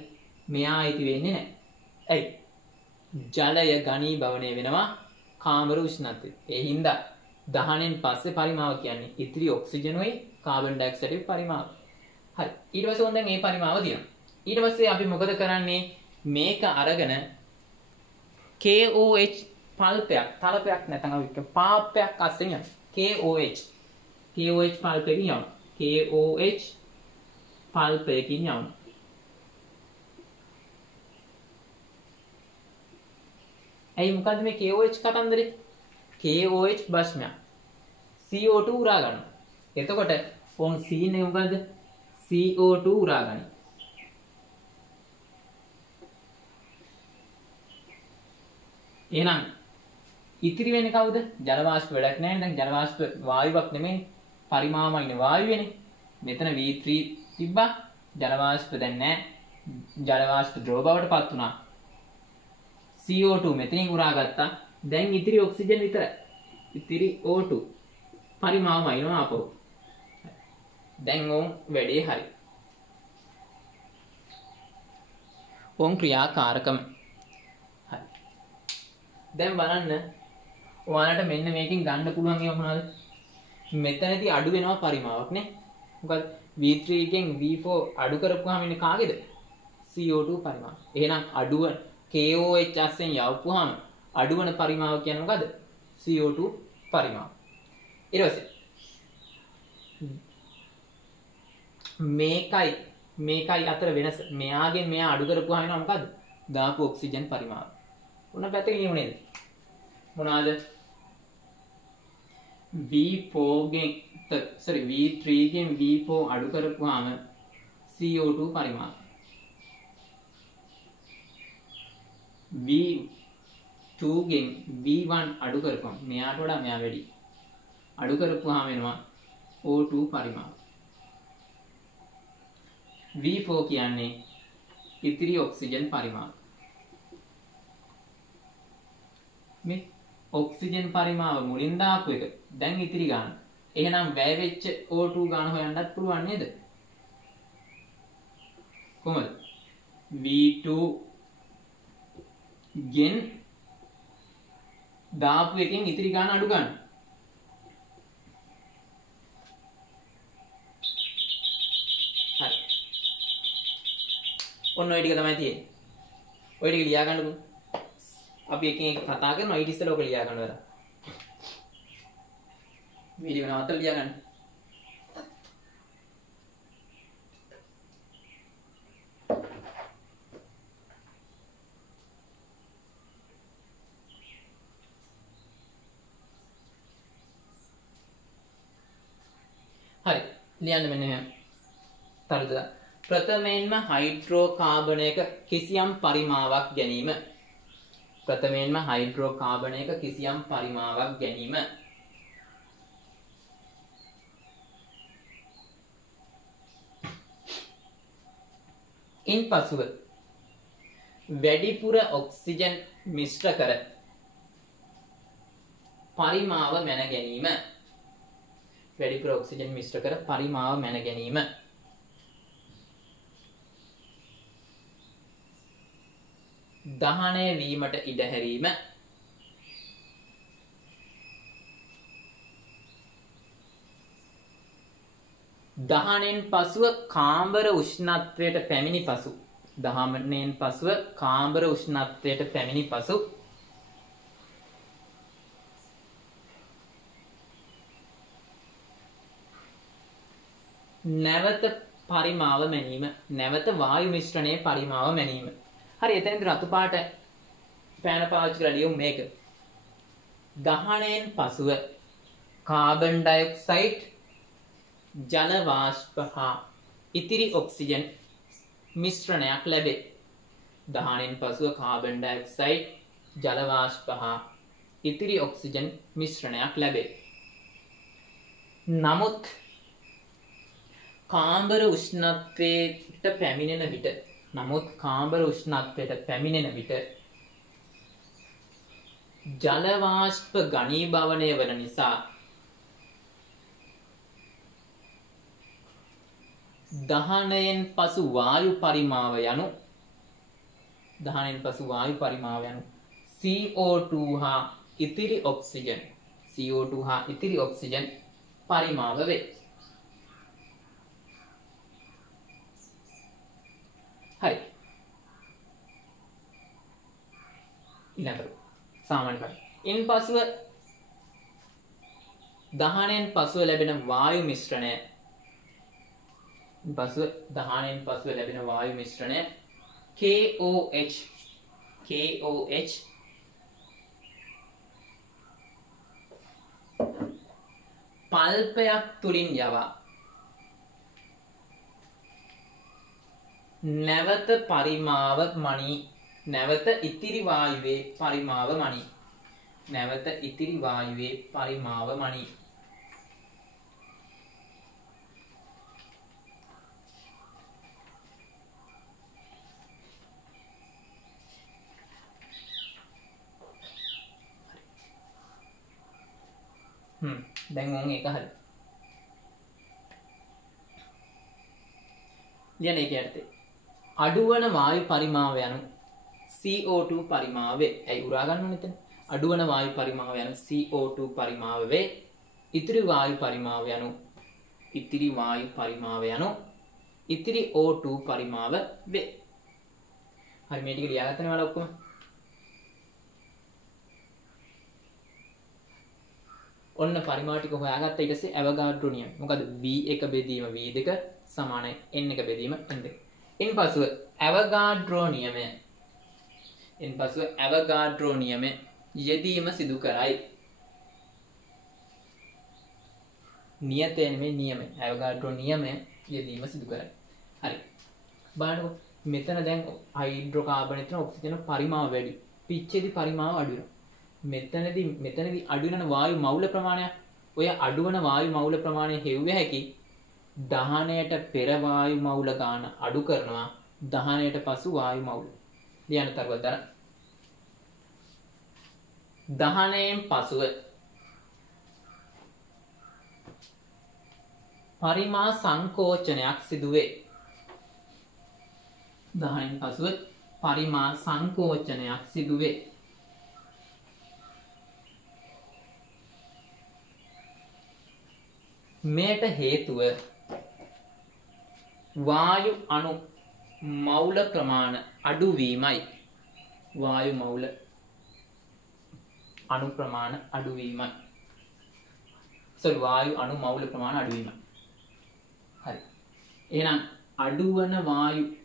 මෙයා අයිති වෙන්නේ නැහැ. ඇයි? ජලය ඝනීභවනය වෙනවා කාම්බර උෂ්ණත්වයෙන්. ඒ හින්දා දහණයෙන් පස්සේ පරිමාව කියන්නේ ඉතිරි ඔක්සිජනුයි කාබන් ඩයොක්සයිඩ් පරිමාව. හරි. ඊට පස්සේ ඕන දැන් මේ පරිමාව දිනනවා. ඊට පස්සේ අපි මොකද කරන්නේ? මේක අරගෙන KOH පල්පයක් තලපයක් නැත්නම් අපි පාපයක් අස්සෙන් යනවා. KOH පල්පයකින් යනවා. KOH පල්පයකින් යනවා. ඇයි මොකද්ද මේ KOH කතන්දරේ? KOH භස්මයක් CO2 උරා ගන්නවා. එතකොට ඔන් C නේ මොකද්ද? CO2 උරා ගන්න. එහෙනම් ඉතිරි වෙන්නේ කවුද? ජල වාෂ්ප වැඩක් නැහැ. දැන් ජල වාෂ්ප වායුවක් නෙමෙයි. පරිමාවයින වායුවනේ. මෙතන V3 තිබ්බා. ජල වාෂ්ප දැන් නැහැ. ජල වාෂ්ප ද්‍රව බවට පත් වුණා. CO2 මෙතනින් උරා ගත්තා. දැන් ඉතිරි ඔක්සිජන් විතරයි. ඉතිරි O2 පරිමාවයිනවා ආපහු. දැන් ඕම් වැඩේ හරි. ඕම් ක්‍රියාකාරකම හරි. දැන් බලන්න ඔයාලට මෙන්න මේකෙන් ගන්න පුළුවන් ඒවා මොනවද? මෙතනදී අඩු වෙනවා පරිමාවක් නේ. මොකද V3 එකෙන් V4 අඩු කරපුවාම ඉන්නේ කාගේද? CO2 පරිමාව. එහෙනම් අඩුව KOH අස්සෙන් යවපුවාම අඩුවන පරිමාව කියන්නේ මොකද? CO2 පරිමාව. ඊට පස්සේ මේකයි අතර වෙනස. මෙයාගෙන් මෙයා අඩු කරපුවාම එනවා මොකද්ද? දාපු ඔක්සිජන් පරිමාව. මොන පැත්තකින් එමු නේද? මොනවාද? V3 ගෙන් V4 අඩු කරපුවාම CO2 පරිමාව. V2 ගෙන් V1 අඩු කරපුවාම මෙයාට වඩා මෙයා වැඩි. අඩු කරපුවාම එනවා O2 පරිමාව. V4 කියන්නේ ඉතිරි ඔක්සිජන් පරිමාව. මේ ඔක්සිජන් පරිමාව මුලින් දාපු එක දැන් ඉතිරි ගන්න. එහෙනම් වැය වෙච්ච O2 ගන්න හොයන්නත් පුළුවන් නේද? කොහමද? V2 ගෙන් දාපු එකෙන් ඉතිරි ගන්න අඩු ගන්න. හරි. ඔන්න ඔය ටික තමයි තියෙන්නේ. ඔය ටික ලියා ගන්නකො. අපි එකකින් එක කතා කරනවා ඊට ඉස්සෙල්ලා ඔක ලියා ගන්න වෙලා. වීඩියෝ නවත්තලා ලියා ගන්න. හරි. ලියන්න මෙන්න මෙහෙම. තරුද ප්‍රථමයෙන්ම හයිඩ්‍රෝකාබනයක කිසියම් පරිමාවක් ගැනීම. ප්‍රථමයෙන්ම හයිඩ්‍රෝකාබනයක කිසියම් පරිමාවක් ගැනීම. ඉන්පසුව වැඩිපුර ඔක්සිජන් මිශ්‍ර කර පරිමාව මැන ගැනීම. වැඩිපුර ඔක්සිජන් මිශ්‍ර කර පරිමාව මැන ගැනීම. දහනය වීමට ඉඩ හැරීම. දහණයෙන් පසුව කාම්බර උෂ්ණත්වයට පැමිණි පසු දහණයෙන් පසුව කාම්බර උෂ්ණත්වයට පැමිණි පසු නැවත පරිමාව මැනීම. නැවත වායු මිශ්‍රණයේ පරිමාව මැනීම. හරි. එතනදී රතු පාට පෑන පාවිච්චි කරලා ලියමු මේක. දහණයෙන් පසුව කාබන් ඩයොක්සයිඩ් ජල වාෂ්ප හා ඉතිරි ඔක්සිජන් මිශ්‍රණයක් ලැබේ. දහණයෙන් පසුව කාබන් ඩයොක්සයිඩ් ජල වාෂ්ප හා ඉතිරි ඔක්සිජන් මිශ්‍රණයක් ලැබේ. නමුත් කාම්බර උෂ්ණත්වයට පැමිණෙන විට ජල වාෂ්ප ඝනීභවනය වන නිසා දහණයෙන් පසු වායු පරිමාව යනු CO2 හා ඉතිරි ඔක්සිජන් පරිමාව වේ. හරි. ඊළඟට සාමාන්‍ය පරිමාව ඉන් පසුව දහනයෙන් පසුව ලැබෙන වායු මිශ්‍රණය KOH පල්පයක් තුලින් යවා නැවත පරිමාව මණී නැවත ඉතිරි වායුවේ පරිමාව මණී දැන් ඕන් ඒක හරි ලියන එක යටතේ අඩුවන වායු පරිමාව යනු CO2 පරිමාව වේ. ඇයි උරා ගන්න ඕනේ එතන? අඩුවන වායු පරිමාව යනු CO2 පරිමාව වේ. ඉතිරි වායු පරිමාව යනු ඉතිරි O2 පරිමාව වේ. හරි මේ ටික ලියාගත්තනේ ඔයාලා ඔක්කොම. ඔන්න පරිමාව ටික හොයාගත්ත ඊට පස්සේ ඇවගාඩ්‍රෝ නියම. මොකද V1 බෙදීම V2 සමානයි N1 බෙදීම N2. ඉන්පසුව ඇවගාඩ්‍රෝ නියමය යෙදීම සිදු කරයි. නියතය නෙමෙයි නියමය. ඇවගාඩ්‍රෝ නියමය යෙදීම සිදු කරයි. හරි. බලන්නකො මෙතන දැන් හයිඩ්‍රෝකාබන් එතන ඔක්සිජන් පරිමාව වැඩි. පිච්චේදී පරිමාව අඩු වෙනවා. මෙතනදී අඩු වෙන වායු මවුල ප්‍රමාණය ඔය අඩුවන වායු මවුල ප්‍රමාණය හෙව්විය හැකි දහනයට පෙර වායු මවුල ගාන අඩු කරනවා දහනයට පසු වායු මවුල. ලියන්න තරුවත් දරන්න. දහනයෙන් පසුව පරිමා සංකෝචනයක් සිදුවේ. දහනයෙන් පසුව පරිමා සංකෝචනයක් සිදුවේ. මෙයට හේතුව වායු අණු මවුල ප්‍රමාණ අඩුවීමයි. වායු මවුල අණු ප්‍රමාණ අඩුවීමයි. වායු අණු මවුල ප්‍රමාණ අඩුවීමයි. හරි. එහෙනම් අඩුවන වායු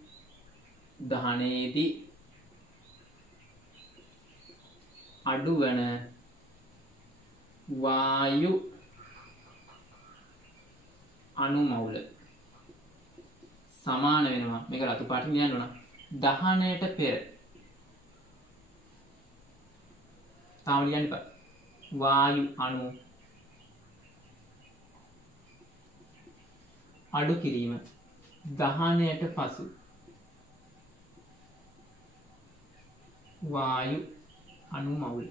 දහනයේදී අඩුවන වායු අණු මවුල සමාන වෙනවා. මේක රතු පාටින් ලියන්න ඕන. දහනයට පෙර. තාම ලියන්න එපා. වායු අණු අඩු කිරීම දහනයට පසු වායු අණු මවුල.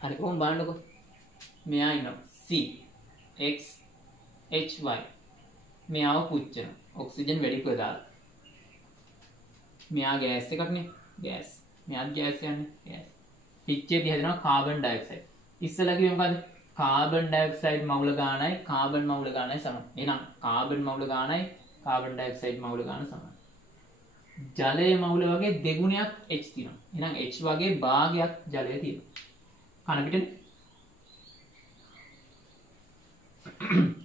හරි කොහොම බලන්නකො. මෙයා ඉන්නවා C X H Y. මෙයාව පුච්චන ඔක්සිජන් වැඩිපුර දාලා. මෙයා ගෑස් එකක්නේ. ගෑස්. මෙයාත් ගෑස් යන්නේ. ගෑස්. පිච්චේදී හැදෙනවා කාබන් ඩයොක්සයිඩ්. ඉස්සලා කිව්වේ මොකද්ද? කාබන් ඩයොක්සයිඩ් මවුල ගානයි කාබන් මවුල ගානයි සමානයි. එහෙනම් කාබන් මවුල ගානයි කාබන් ඩයොක්සයිඩ් මවුල ගාන සමානයි. ජලයේ මවුල වගේ දෙගුණයක් H තියෙනවා. එහෙනම් H වගේ භාගයක් ජලය තියෙනවා. කන පිටනේ.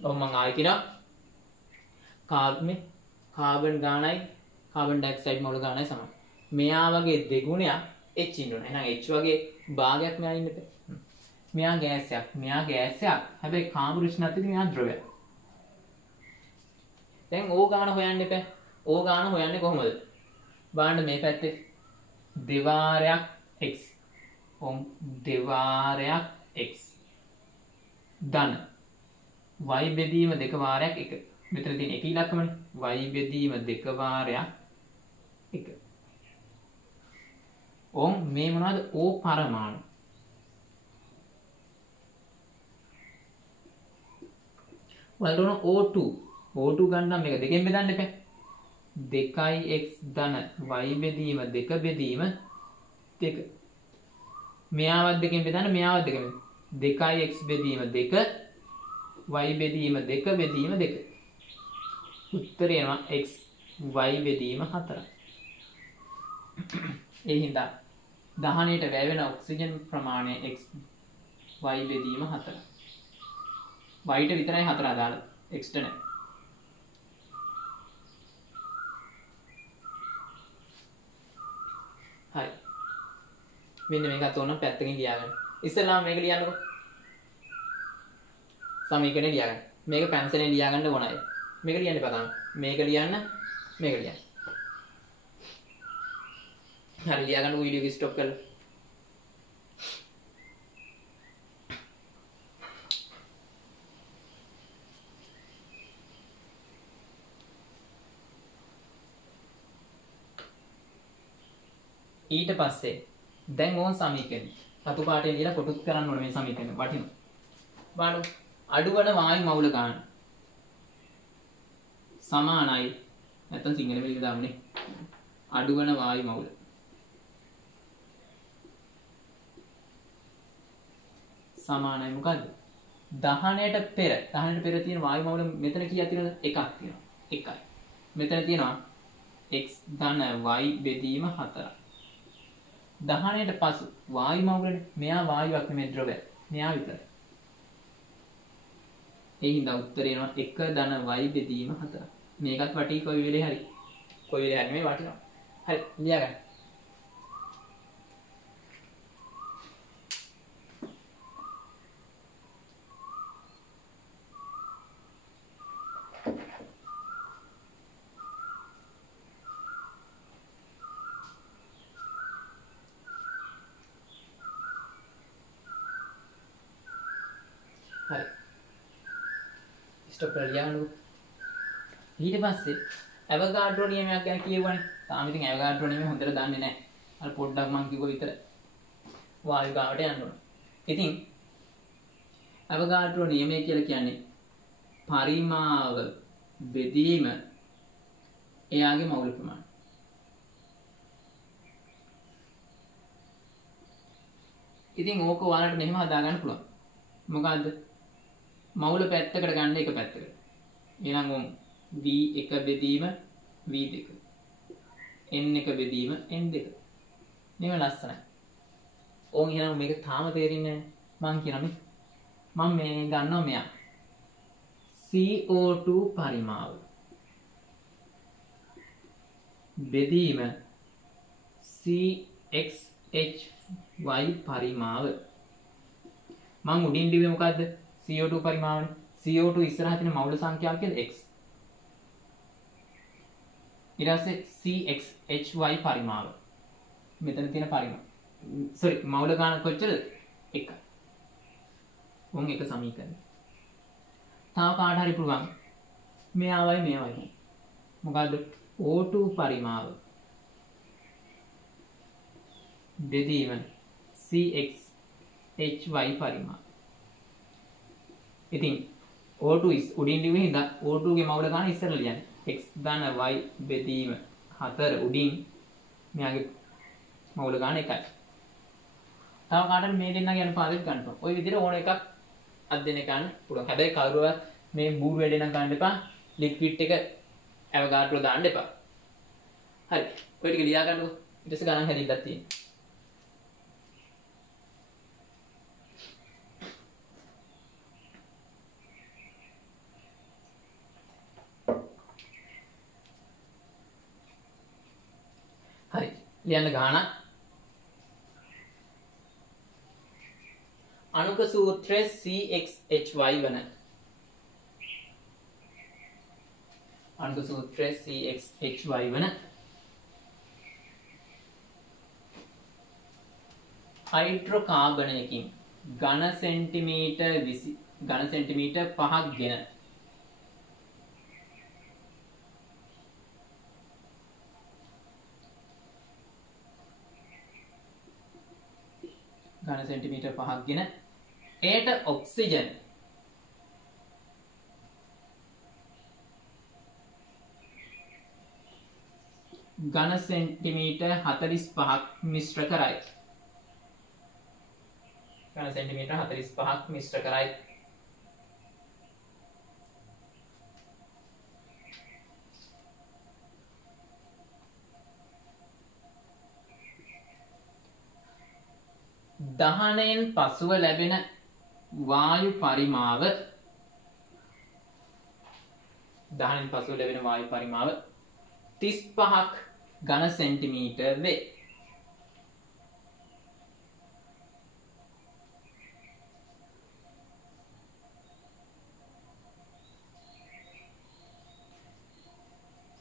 ඔව් මම ආයෙ කියනවා කාබන් ගානයි කාබන් ඩයොක්සයිඩ් මවුල ගානයි සමානයි. මෙයා වගේ දෙගුණයක් H ඉන්න ඕනේ. එහෙනම් H වගේ භාගයක් මෙයා ඉන්න බෑ. මෙයා ගෑසයක්. හැබැයි කාම උෂ්ණත්වයේදී මෙයා ද්‍රවයක්. දැන් O ගාන හොයන්න එපා. O ගාන හොයන්නේ කොහොමද? බලන්න මේ පැත්තේ දෙවාරයක් x. දෙවාරයක් x. ධන y බෙදීම දෙක වාරයක් 1. මෙතන තියෙන එක ඉලක්කමනේ. y බෙදීම දෙක වාරයක් 1. මේ මොනවද? O පරමාණු. වලන O2 ගන්න මේක දෙකෙන් බෙදන්න එපා. 2x ධන y බෙදීම 2 බෙදීම 2. මෙයාවත් දෙකෙන් බෙදන්න මෙයාවත් දෙකෙන්. 2x බෙදීම 2 y බෙදීම 2 බෙදීම 2. උත්තරය එනවා x y බෙදීම 4. ඒ හින්දා දහනයට වැය වෙන ඔක්සිජන් ප්‍රමාණය x y බෙදීම 4. y ට විතරයි 4 අදාළ. x ට නෑ. හරි. මෙන්න මේකත් ඕන පැත්තකින් ලියාගන්න. ඉස්සෙල්ලාම මේක ලියන්නකො. සමීකරණය ලියාගන්න. මේක පැන්සලෙන් ලියාගන්න ඕන අය. මේක ලියන්න එපා තාම. මේක ලියන්න, මේක ලියන්න. හරි ලියාගන්නකො වීඩියෝ එක ස්ටොප් කරලා. ඊට පස්සේ දැන් ඕන් සමීකරණය රතු පාටෙන් ලියලා කොටුත් කරන්න ඕනේ මේ සමීකරණය වටිනවා. බලන්න අඩුවන වායු මවුල ගන්න සමානයි නැත්නම් සිංහල පිළිග දාමුනේ අඩුවන වායු මවුල සමානයි මොකද්ද? දහනයට පෙර තියෙන වායු මවුල මෙතන කීයක් තියෙනවද? එකක් තියෙනවා. එකයි. මෙතන තියෙනවා x ධන y බෙදීම 4. දහනයට පසු වායු මවුලනේ මෙයා වායුවක් නෙමෙයි ද්‍රවයක්. මෙයා විතරයි. ඒ හින්දා උත්තරේ එනවා 1 ධන y බෙදීම 4. මේකත් වටි කොයි වෙලේ හරි. කොයි වෙලේ හරි මේ වටිනවා. හරි ලියා ගන්න. හරි ස්ටොප් කරලා ලියන්නකො. ඊට පස්සේ ඇවගාඩ්‍රෝ නියමයක් ගැන කියවනේ. තාම ඉතින් ඇවගාඩ්‍රෝ නියමය හොඳට දන්නේ නැහැ. අර පොඩ්ඩක් මම කිව්ව විතර වායු ගාවට යන්න ඕන. ඉතින් ඇවගාඩ්‍රෝ නියමය කියලා කියන්නේ පරිමාව බෙදීම එයාගේ මවුල ප්‍රමාණය. ඉතින් ඕක ඔයාලට මෙහෙම හදාගන්න පුළුවන්. මොකද්ද? මවුල පැත්තකට ගන්න එක පැත්තකට. එහෙනම් උන් v1 බෙදීම v2. n1 බෙදීම n2. මේව ලස්සනයි. ඕන් එහෙනම් මේක තාම තේරෙන්නේ නැහැ. මං කියනවා මම මේ ගන්නවා මෙයා. CO2 පරිමාව බෙදීම CXHY පරිමාව. මං උඩින් දිවේ මොකද්ද? CO2 පරිමාවනේ. CO2 ඉස්සරහා තියෙන මවුල සංඛ්‍යාව කියලා x. ඊට පස්සේ CXHY පරිමාව. මෙතන තියෙන පරිමාව. sorry මවුල ගන්න කොච්චරද? 1. උන් එක සමීකරණය. තාම කාට හරි පුළුවන් මෙයාවයි මෙයාවයි. මොකද්ද? O2 පරිමාව බෙදීම CXHY පරිමාව. ඉතින් O2 උඩින් ලිව්වේ හින්දා O2 ගේ මවුල ගන්න ඉස්සරලා ලියන්න. x ධන y බෙදීම 4 උඩින් මෙයාගේ මවුල ගන්න 1යි. තව කාටද මේ දෙන්නගේ අනුපාතයක් ගන්න පුළුවන්. ওই විදිහට ඕන එකක් අධ්‍යයනය කරන්න පුළුවන්. හැබැයි කවුරුවත් මේ බූරු වැඩේ නම් ගන්න එපා. ලික්විඩ් එක ඇවගාඩ්‍රෝ දාන්න එපා. හරි. ඔය ටික ලියා ගන්නකො. ඊට පස්සේ ගණන් හැදින්නත් තියෙනවා. හරි. ලියන්න ගාන. අණුක සූත්‍රය CXHY වන අණුක සූත්‍රය CXHY වන හයිඩ්‍රෝකාබනයකින් ඝන සෙන්ටිමීටර් 5ක් ගෙන ඝන සෙන්ටිමීටර් 5ක් ගෙන එයට ඔක්සිජන් ඝන සෙන්ටිමීටර් 45ක් මිශ්‍ර කරයි. ඝන සෙන්ටිමීටර් 45ක් මිශ්‍ර කරයි. දහනයෙන් පසුව ලැබෙන වායු පරිමාව 35ක් ඝන සෙන්ටිමීටර් වේ.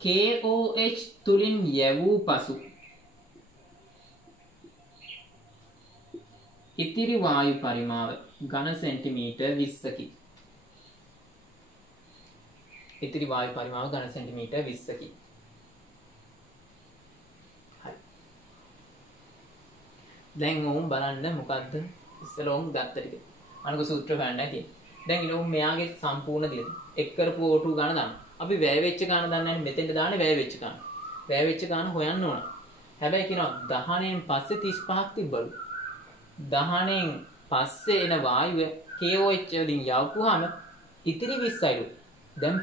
KOH තුලින් යැවූ පසු ඉතිරි වායු පරිමාව ඝන සෙන්ටිමීටර් 20කි. ඉතිරි වායු පරිමාව ඝන සෙන්ටිමීටර් 20කි. හරි. දැන් ඕම් බලන්න මොකද්ද ඉස්සෙල්ලා ඕම් ගත්ත ටික. අනුක සූත්‍ර හොයන්නයි තියෙන්නේ. දැන් ඊළඟ මෙයාගේ සම්පූර්ණ දින එක් කරපු O2 ගාන දාන්න. අපි වැය වෙච්ච ගාන දන්නේ නැහැ. මෙතෙන්ට දාන්නේ වැය වෙච්ච ගාන. වැය වෙච්ච ගාන හොයන්න ඕන. හැබැයි කියනවා දහණයෙන් පස්සේ 35ක් තිබ්බලු. දහණයෙන් පස්සේ එන වායුව KOH වලින් යවපුවාම ඉතිරි 20යිලු. දැන්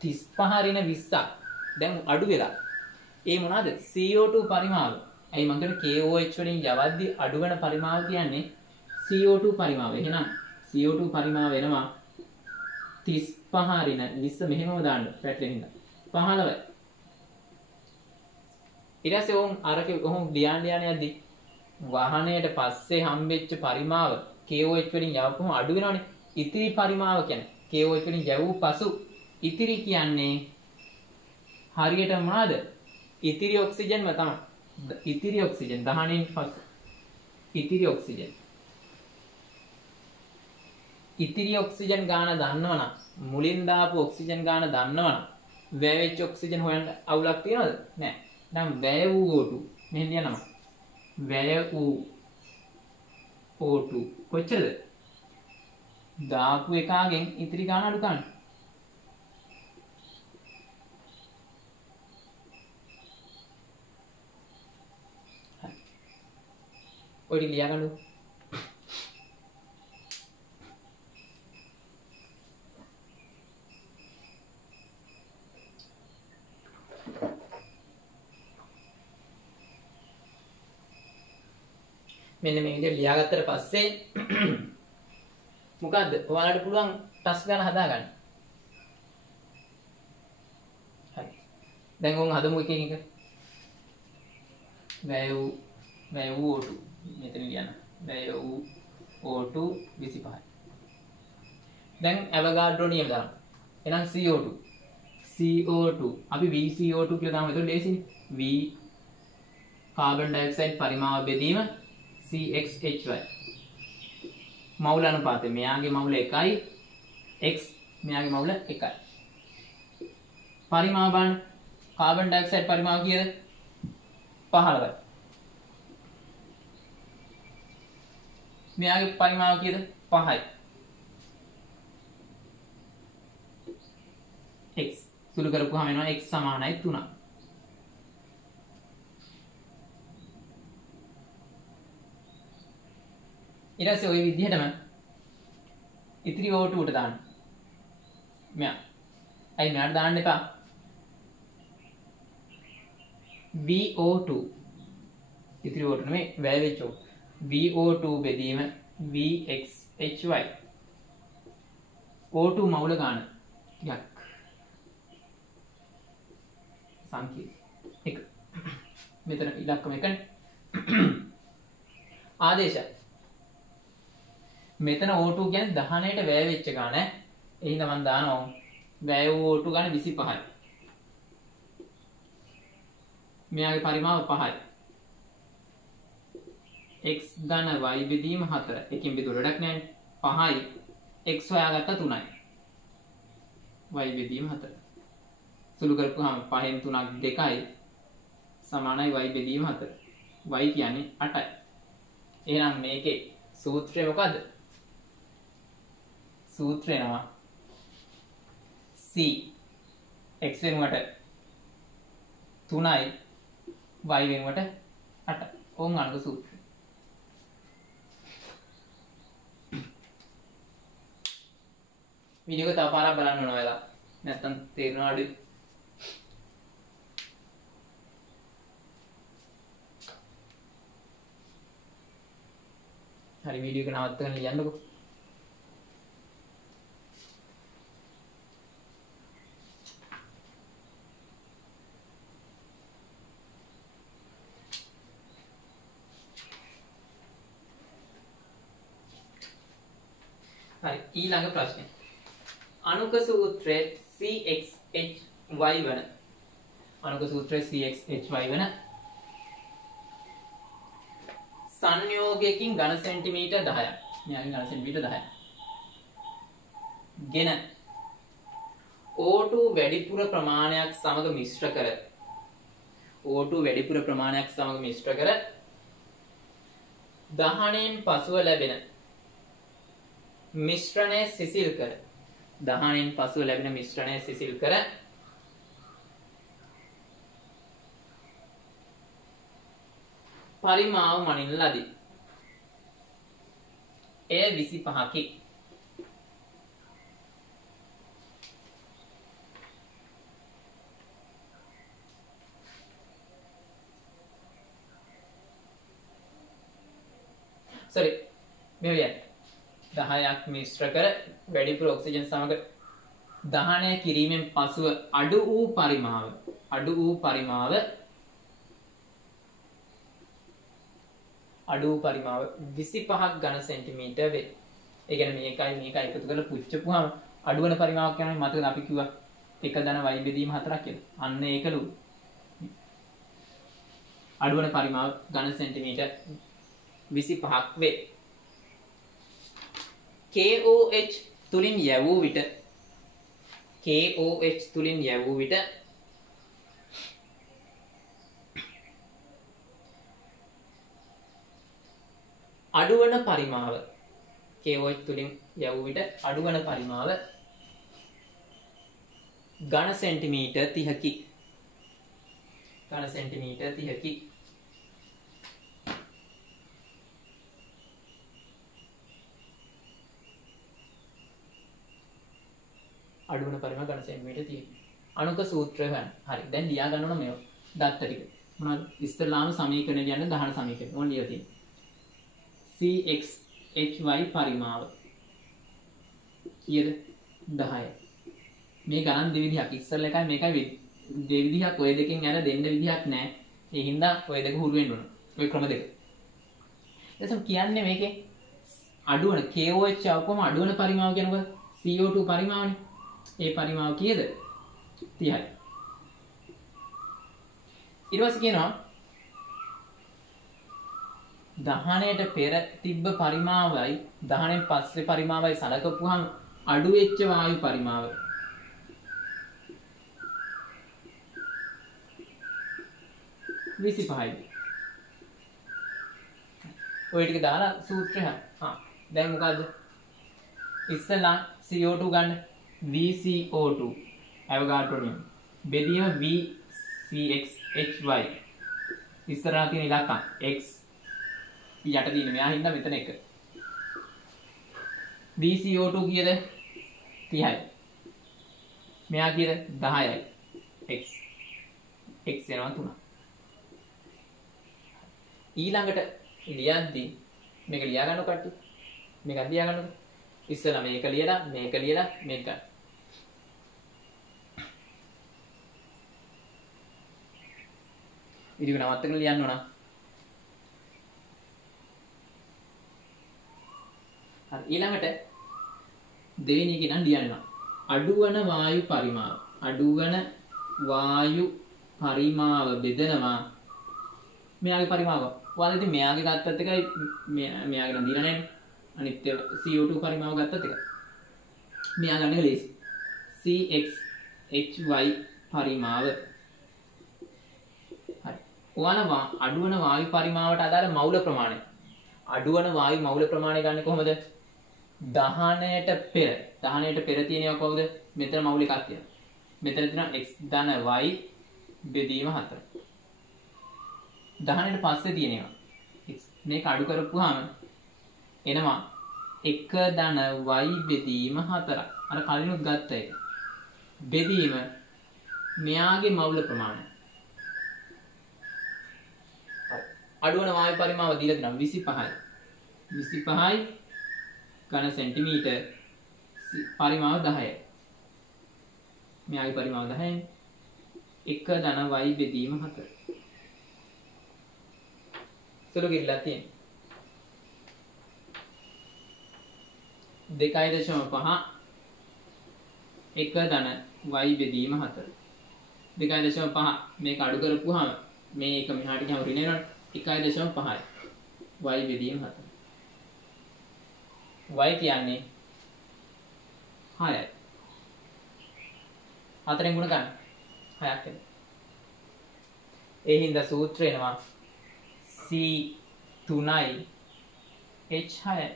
35 රින 20ක් දැන් අඩු වෙලා. ඒ මොනවාද? CO2 පරිමාව. ඇයි මම කියන්නේ KOH වලින් යවද්දි අඩු වෙන පරිමාව කියන්නේ CO2 පරිමාව. එහෙනම් CO2 පරිමාව වෙනවා 35 රින 20 මෙහෙමම දාන්න පැටලෙන්න. 15. ඊට පස්සේ ඕම් අරක ඔහොම ධ්‍යාන යද්දි වාහනයට පස්සේ හම්බෙච්ච පරිමාව KOH වලින් යවපුවම අඩු වෙනවනේ. ඉතිරි පරිමාව කියන්නේ KOH වලින් යවූ පසු ඉතිරි කියන්නේ හරියට මොනවාද? ඉතිරි ඔක්සිජන්ම තමයි. ඉතිරි ඔක්සිජන් දහණයෙන් පස්සේ ඉතිරි ඔක්සිජන්. ඉතිරි ඔක්සිජන් ගාන දන්නවනම් මුලින් දාපු ඔක්සිජන් ගාන දන්නවනම් වැය වෙච්ච ඔක්සිජන් හොයන්න අවුලක් තියනවද? නැහැ. නම් වැය වූ O2 මෙහෙම ලියනවා. වැය වූ O2 කොච්චරද? දාපු එකගෙන් ඉතිරි ගාන අඩු කරන්න. ඔය ටික ලියා ගන්නකො. මෙන්න මේ විදිහට ලියාගත්තට පස්සේ මොකද්ද? ඔයාලට පුළුවන් ටස් ගන්න හදාගන්න. හරි. දැන් ඕන් හදමු එක එක. වැය වූ O2 මෙතන ලියන්න. වැය වූ O2 25යි. දැන් ඇවගාඩ්‍රෝ නියම දාන්න. එහෙනම් CO2 අපි VCO2 කියලා දාමු. එතකොට ලේසිනේ. V කාබන් ඩයොක්සයිඩ් පරිමාව බෙදීම CXHY මවුල අනුපාතය මෙයාගේ මවුල 1යි x මෙයාගේ මවුල 1යි පරිමාව බලන්න කාබන් ඩයොක්සයිඩ් පරිමාව කීයද 15යි මෙයාගේ පරිමාව කීයද 5යි x සුළු කරපුවාම එනවා x සමානයි 3යි ඊට පස්සේ ওই විදිහටම ඉතිරි O2 ට දාන්න. මෙයා. අයි මෙයාට දාන්න එපා. VO2 ඉතිරි O2 නෙමෙයි වැය වෙච්ච VO2 බෙදීම VXHY O2 මවුල ගන්න. ටිකක් සංකීර්ණ. එක. මෙතන ඉලක්කම එකනේ. ආදේශය මෙතන O2 කියන්නේ දහනයට වැය වෙච්ච ගාන. එහෙනම් මම දානවා වැය වූ O2 ගාන 25යි. මෙයාගේ පරිමාව 5යි. x ධන y බෙදීම 4. එකකින් බෙදුව වැඩක් නැහැ. 5යි x හොයාගත්ත 3යි. y බෙදීම 4. සුළු කරපුවාම 5න් 3ක් 2යි සමානයි y බෙදීම 4. y කියන්නේ 8යි. එහෙනම් මේකේ සූත්‍රය මොකද්ද? සූත්‍රය නම C x වෙනුවට 3යි y වෙනුවට 8යි. ඕන් අනුක සූත්‍රය. වීඩියෝ එක තව පාරක් බලන්න ඕන වෙලා. නැත්තම් තේරෙනවා අඩුයි. හරි වීඩියෝ එක නවත්තගෙන ලියන්නකෝ. හරි ඊළඟ ප්‍රශ්නේ. අනුක සූත්‍රයේ CXHY වන අනුක සූත්‍රයේ CXHY වන සංයෝගයකින් ඝන සෙන්ටිමීටර් 10ක්. මෙයාගෙන් ඝන සෙන්ටිමීටර් 10ක්. ගෙන O2 වැඩිපුර ප්‍රමාණයක් සමග මිශ්‍ර කර O2 වැඩිපුර ප්‍රමාණයක් සමග මිශ්‍ර කර දහණයෙන් පසුව ලැබෙන මිශ්‍රණය සිසිල් කර දහණයෙන් පසුව ලැබෙන මිශ්‍රණය සිසිල් කර පරිමාව මනින ලදී. එය 25කි. sorry මේ විදියට 10ක් මිශ්‍ර කර වැඩිපුර ඔක්සිජන් සමග දහනය කිරීමෙන් පසුව අඩු වූ පරිමාව 25ක් ඝන සෙන්ටිමීටර් වේ. ඒ කියන්නේ මේකයි එකතු කරලා පුච්චපුවාම අඩු වෙන පරිමාවක් යනවා. මතකද අපි කිව්වා එක ධන y බෙදීම 4ක් කියලා. අන්න ඒකලු. අඩු වෙන පරිමාව ඝන සෙන්ටිමීටර් 25ක් වේ. KOH තුලින් යැවූ විට අඩුවන පරිමාව KOH තුලින් යැවූ විට අඩුවන පරිමාව ඝන සෙන්ටිමීටර් 30කි. ඝන සෙන්ටිමීටර් 30කි. අඩුවන පරිමාව ඝන සෙන්ටිමීටර් 30. අණුක සූත්‍රය ගන්න. හරි. දැන් ලියා ගන්න ඕන මේව. දත්ත ටික. මොනවද? ඉස්තරලාම සමීකරණය ලියන්න දහන සමීකරණය. ඕන ලියලා තියෙනවා. CXHY පරිමාව කීයද? 10. මේ ගණන් දෙවිදිහක්. ඉස්සරල එකයි මේකයි දෙවිදිහක්. ඔය දෙකෙන් අර දෙන්න විදිහක් නැහැ. ඒ හින්දා ඔය දෙක හුරු වෙන්න ඕන. ඔය ක්‍රම දෙක. එතකොට කියන්නේ මේකේ අඩුවන KOH අවකම අඩුවන පරිමාව කියනකොට CO2 පරිමාවනේ. ඒ පරිමාව කීයද? 30යි. ඊට පස්සේ කියනවා දහණයට පෙර තිබ්බ පරිමාවයි දහණයෙන් පස්සේ පරිමාවයි සලකපුවහම අඩු වෙච්ච වායු පරිමාව විසිපහයි. ඔය ටික දාලා සූත්‍රය දැන් මොකද්ද? ඉස්සලා CO2 ගන්න VCO2 ඇවගාඩ්‍රෝ බෙදීම VCXHY ඉස්සරහා තියෙන ඉලක්කම් X යට දින මෙයා හින්දා මෙතන එක VCO2 කීයද? 30යි. මෙයා කීයද? 10යි. X එනවා 3. ඊළඟට ලියද්දී මේක ලියා ගන්නකො කට්ටිය. මේක ලියා ගන්නකො. ඉස්සෙල්ලා මේක ලියලා මේක ගන්න. වීඩියෝ නවත්තගෙන ලියන්න ඕන. හරි ඊළඟට දෙවෙනි එක නම් ලියන්න. අඩුවන වායු පරිමාව බෙදනවා මෙයාගේ පරිමාව. ඔයාලා ඉතින් මෙයාගේ ගත්තත් එකයි මෙයාගේ නම් දිලා නැහැ. අනිත් CO2 පරිමාව ගත්තත් එකයි. මෙයා ගන්න එක ලේසි. CXHY පරිමාව. හරි. ඔයාලා අඩුවන වායු පරිමාවට අදාළ මවුල ප්‍රමාණය. අඩුවන වායු මවුල ප්‍රමාණය ගන්න කොහොමද? දහණයට පෙර තියෙනවා කවුද? මෙතන මවුල එකක් තියෙනවා. මෙතන තියෙනවා x ධන y බෙදීම 4. දහණයට පස්සේ තියෙනවා x. මේක අඩු කරපුවාම එනවා 1 ධන y බෙදීම 4. අර කලිනුත් ගත්ත එක. බෙදීම මෙයාගේ මවුල ප්‍රමාණය. හරි. අඩුවන වායු පරිමාව දීලා තියෙනවා 25යි. 25යි ඝන සෙන්ටිමීටර් පරිමාව 10යි. මෙයාගේ පරිමාව 10යි. 1 ධන y බෙදීම 4. සුළු කිරිල්ලක් තියෙනවා. 2.5 1 ධන y බෙදීම 4. 2.5 මේක අඩු කරපුවාම මේ එක මෙහාට ගියාම ඍණ වෙනවනේ. 1.5යි y බෙදීම 4. y කියන්නේ 6යි. 4ෙන් ගුණ ගන්න 6ක් එනවා. ඒ හින්දා සූත්‍රය එනවා C 3යි H 6යි.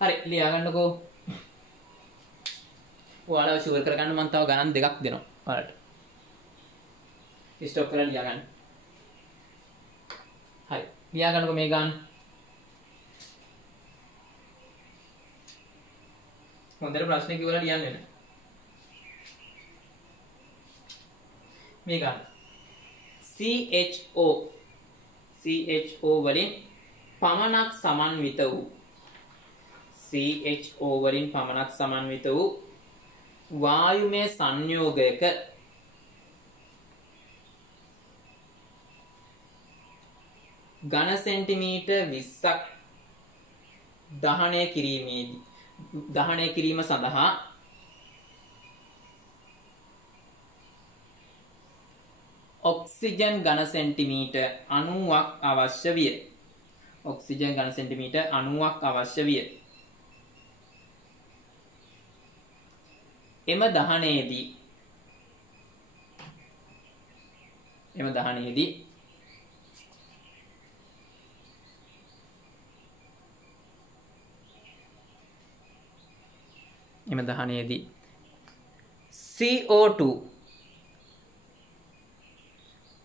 හරි ලියා ගන්නකෝ. ඔයාලා ෂුවර් කරගන්න මම තව ගණන් දෙකක් දෙනවා ඔයාලට. ස්ටොප් කරලා ලියා ගන්න. හරි ලියා ගන්නකෝ මේ ගන්න. හොඳට ප්‍රශ්නේ කිව්වලා ලියන්න වෙන. මේ ගන්න. CHO වලින් පමණක් සමන්විත වූ CHO වලින් පමණක් සමන්විත වූ වායුමය සංයෝගයක ඝන සෙන්ටිමීටර් 20ක් දහනය කිරීම සඳහා ඔක්සිජන් ඝන සෙන්ටිමීටර් 90ක් අවශ්‍ය විය. ඔක්සිජන් ඝන සෙන්ටිමීටර් 90ක් අවශ්‍ය විය. එම දහනයේදී CO2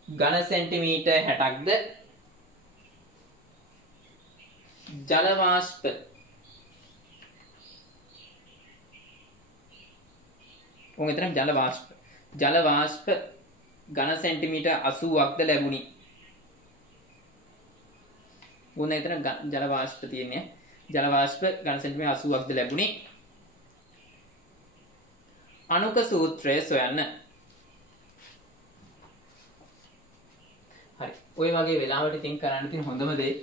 ඝන සෙන්ටිමීටර් 60ක්ද ජල වාෂ්ප ජල වාෂ්ප ඝන සෙන්ටිමීටර් 80ක්ද ලැබුණි. මොන එතන ජල වාෂ්ප තියෙන්නේ. ජල වාෂ්ප ඝන සෙන්ටිමීටර් 80ක්ද ලැබුණි. අණුක සූත්‍රය සොයන්න. හරි. ඔය වගේ වෙලාවට ඉතින් කරන්න තියෙන හොඳම දේ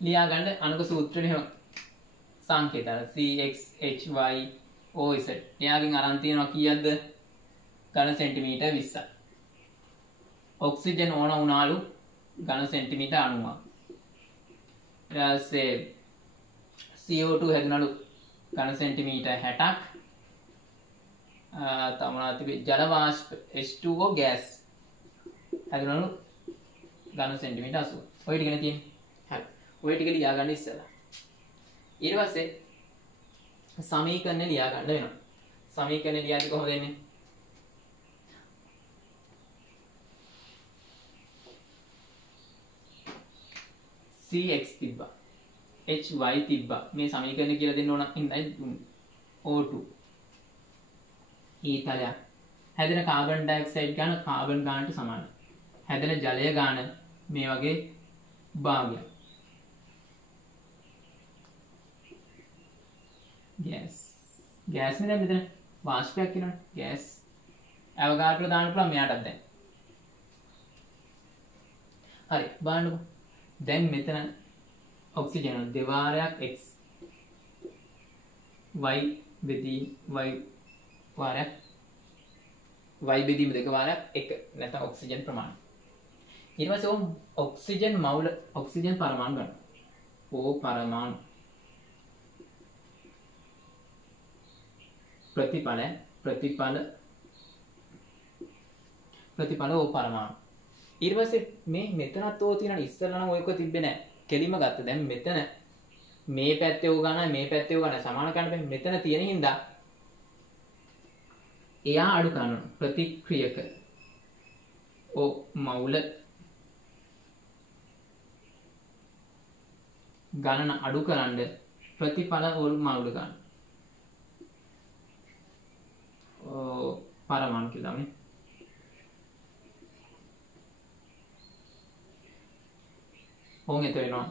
ලියා ගන්න අණුක සූත්‍රෙ එහෙම සංකේත CX HY OZ. එයාගෙන් අරන් තියෙනවා කීයක්ද? ඝන සෙන්ටිමීටර් 20ක්. ඔක්සිජන් ඕන වුණාලු ඝන සෙන්ටිමීටර් 90ක්. ඊට පස්සේ CO2 හැදුනලු ඝන සෙන්ටිමීටර් 60ක්. තමනා තිබි ජල වාෂ්ප H2O ගෑස් හැදුනලු ඝන සෙන්ටිමීටර් 80. ඔය ටිකනේ තියෙන්නේ. හරි. ඔය ටික ලියා ගන්න ඉස්සෙල්ලා. ඊට පස්සේ සමීකරණ ලියා ගන්න වෙනවා. සමීකරණ ලියද්දි කොහොමද එන්නේ? CX තිබ්බා. HY තිබ්බා. මේ සමීකරණ කියලා දෙන්න ඕන හින්දායි O2. ඊතලයක්. හැදෙන කාබන් ඩයොක්සයිඩ් ගාන කාබන් ගානට සමානයි. හැදෙන ජලය ගාන මේ වගේ භාගයක්. ගෑස් නේ දැන් මෙතන වාෂ්පයක් කියනවනේ. ගෑස් අවගාඩ්‍රෝ දාන්න පුළුවන් මෙයාටත් දැන්. හරි බලන්නකො. දැන් මෙතන ඔක්සිජන් දෙවාරයක් x y බෙදී y වාරයක් y බෙදීම දෙක වාරයක් 1 නැත්නම් ඔක්සිජන් ප්‍රමාණය. ඊට පස්සේ ඔක්සිජන් පරමාණු ගන්න. O පරමාණු ප්‍රතිඵල O පරමාණු. ඊට පස්සේ මේ මෙතනත් O තියෙනවා. ඉස්සෙල්ලා නම් ඔයක තිබ්බේ නැහැ. කෙලිම ගත්ත. දැන් මෙතන මේ පැත්තේ O ගණනයි මේ පැත්තේ O ගණනයි සමාන කරන්න බෑ. මෙතන තියෙන හින්දා එයා අඩු කරනවා. ප්‍රතික්‍රියක O මවුල ගණන අඩු කරන්න ප්‍රතිඵල O මවුල ගන්න. පරමාණු කියලා මේ ඕන් එත වෙනවා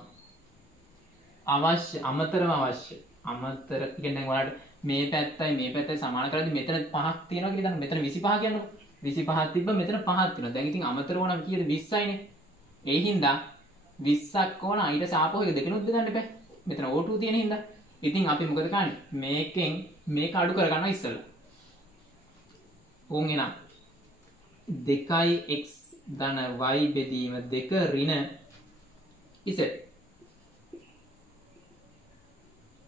අවශ්‍ය අමතරම අවශ්‍ය අමතර කියන්නේ ඔයාලට මේ පැත්තයි මේ පැත්තයි සමාන කරද්දි මෙතන 5ක් තියෙනවා කියලා හිතන්න. මෙතන 25 කියන්නකො. 25ක් තිබ්බ මෙතන 5ක් තියෙනවා. දැන් ඉතින් අමතර ඕනම් කීයද 20යිනේ. ඒ හින්දා 20ක් ඕන ඊට සාපේක්ෂව එක දෙකනොත් බෙදන්න එපා. මෙතන O2 තියෙන හින්දා. ඉතින් අපි මොකද කරන්නේ? මේකෙන් මේක අඩු කරගන්නවා ඉස්සෙල්ලා. ඕන් එනවා 2x ධන y බෙදීම 2 ඍණ z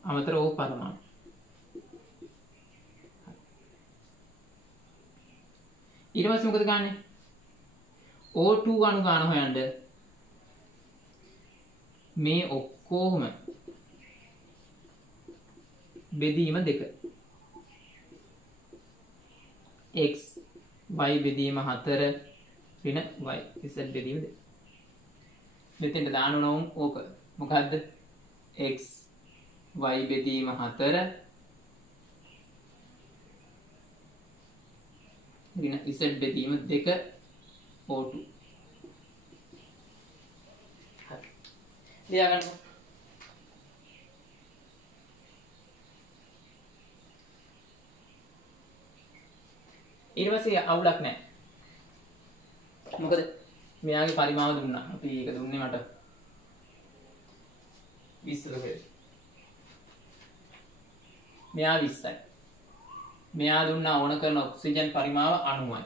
අමතර O පරමාණු. ඊට පස්සේ මොකද ගන්නෙ? O2 අණු ගන්න හොයන්න මේ ඔක්කොම බෙදීම 2 x y බෙදීම 4 ඍණ y z බෙදීම 2 මෙතෙන්ට දාන්න ඕන ඕක මොකද්ද x y බෙදීම 4 ඍණ z බෙදීම 2 O2 හරි ලියා ගන්න ඊට පස්සේ අවුලක් නැහැ. මොකද මෙයාගේ පරිමාව දුන්නා. අපි ඒක දුන්නේ මට 20 ක. මෙයා 20යි. මෙයා දුන්නා ඕන කරන ඔක්සිජන් පරිමාව 90යි.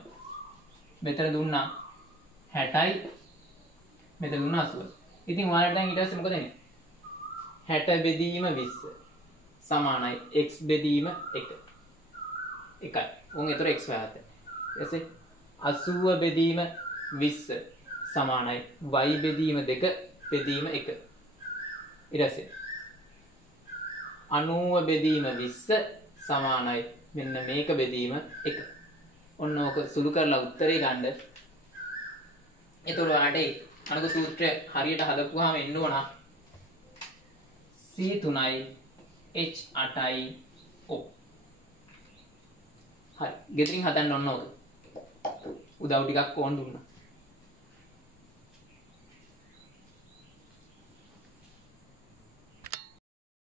මෙතන දුන්නා 60යි. මෙතන දුන්නා 80යි. ඉතින් ඔයාලට දැන් ඊට පස්සේ මොකද වෙන්නේ? 60 බෙදීම 20 සමානයි x බෙදීම 1. එකයි. උන් ඒතර x හොයාගත්තා. ඊටසේ 80 බෙදීම 20 සමානයි y බෙදීම 2 බෙදීම 1. ඊටසේ 90 බෙදීම 20 සමානයි මෙන්න මේක බෙදීම 1. ඔන්න ඕක සුළු කරලා උත්තරේ ගන්න. ඒතර ආඩේ අනක සූත්‍රය හරියට හදපුවාම එන්න ඕන C3යි H8යි O. හරි ගෙදරින් හදන්න ඕන ඕක. උදව් ටිකක් ඕන දුන්නා.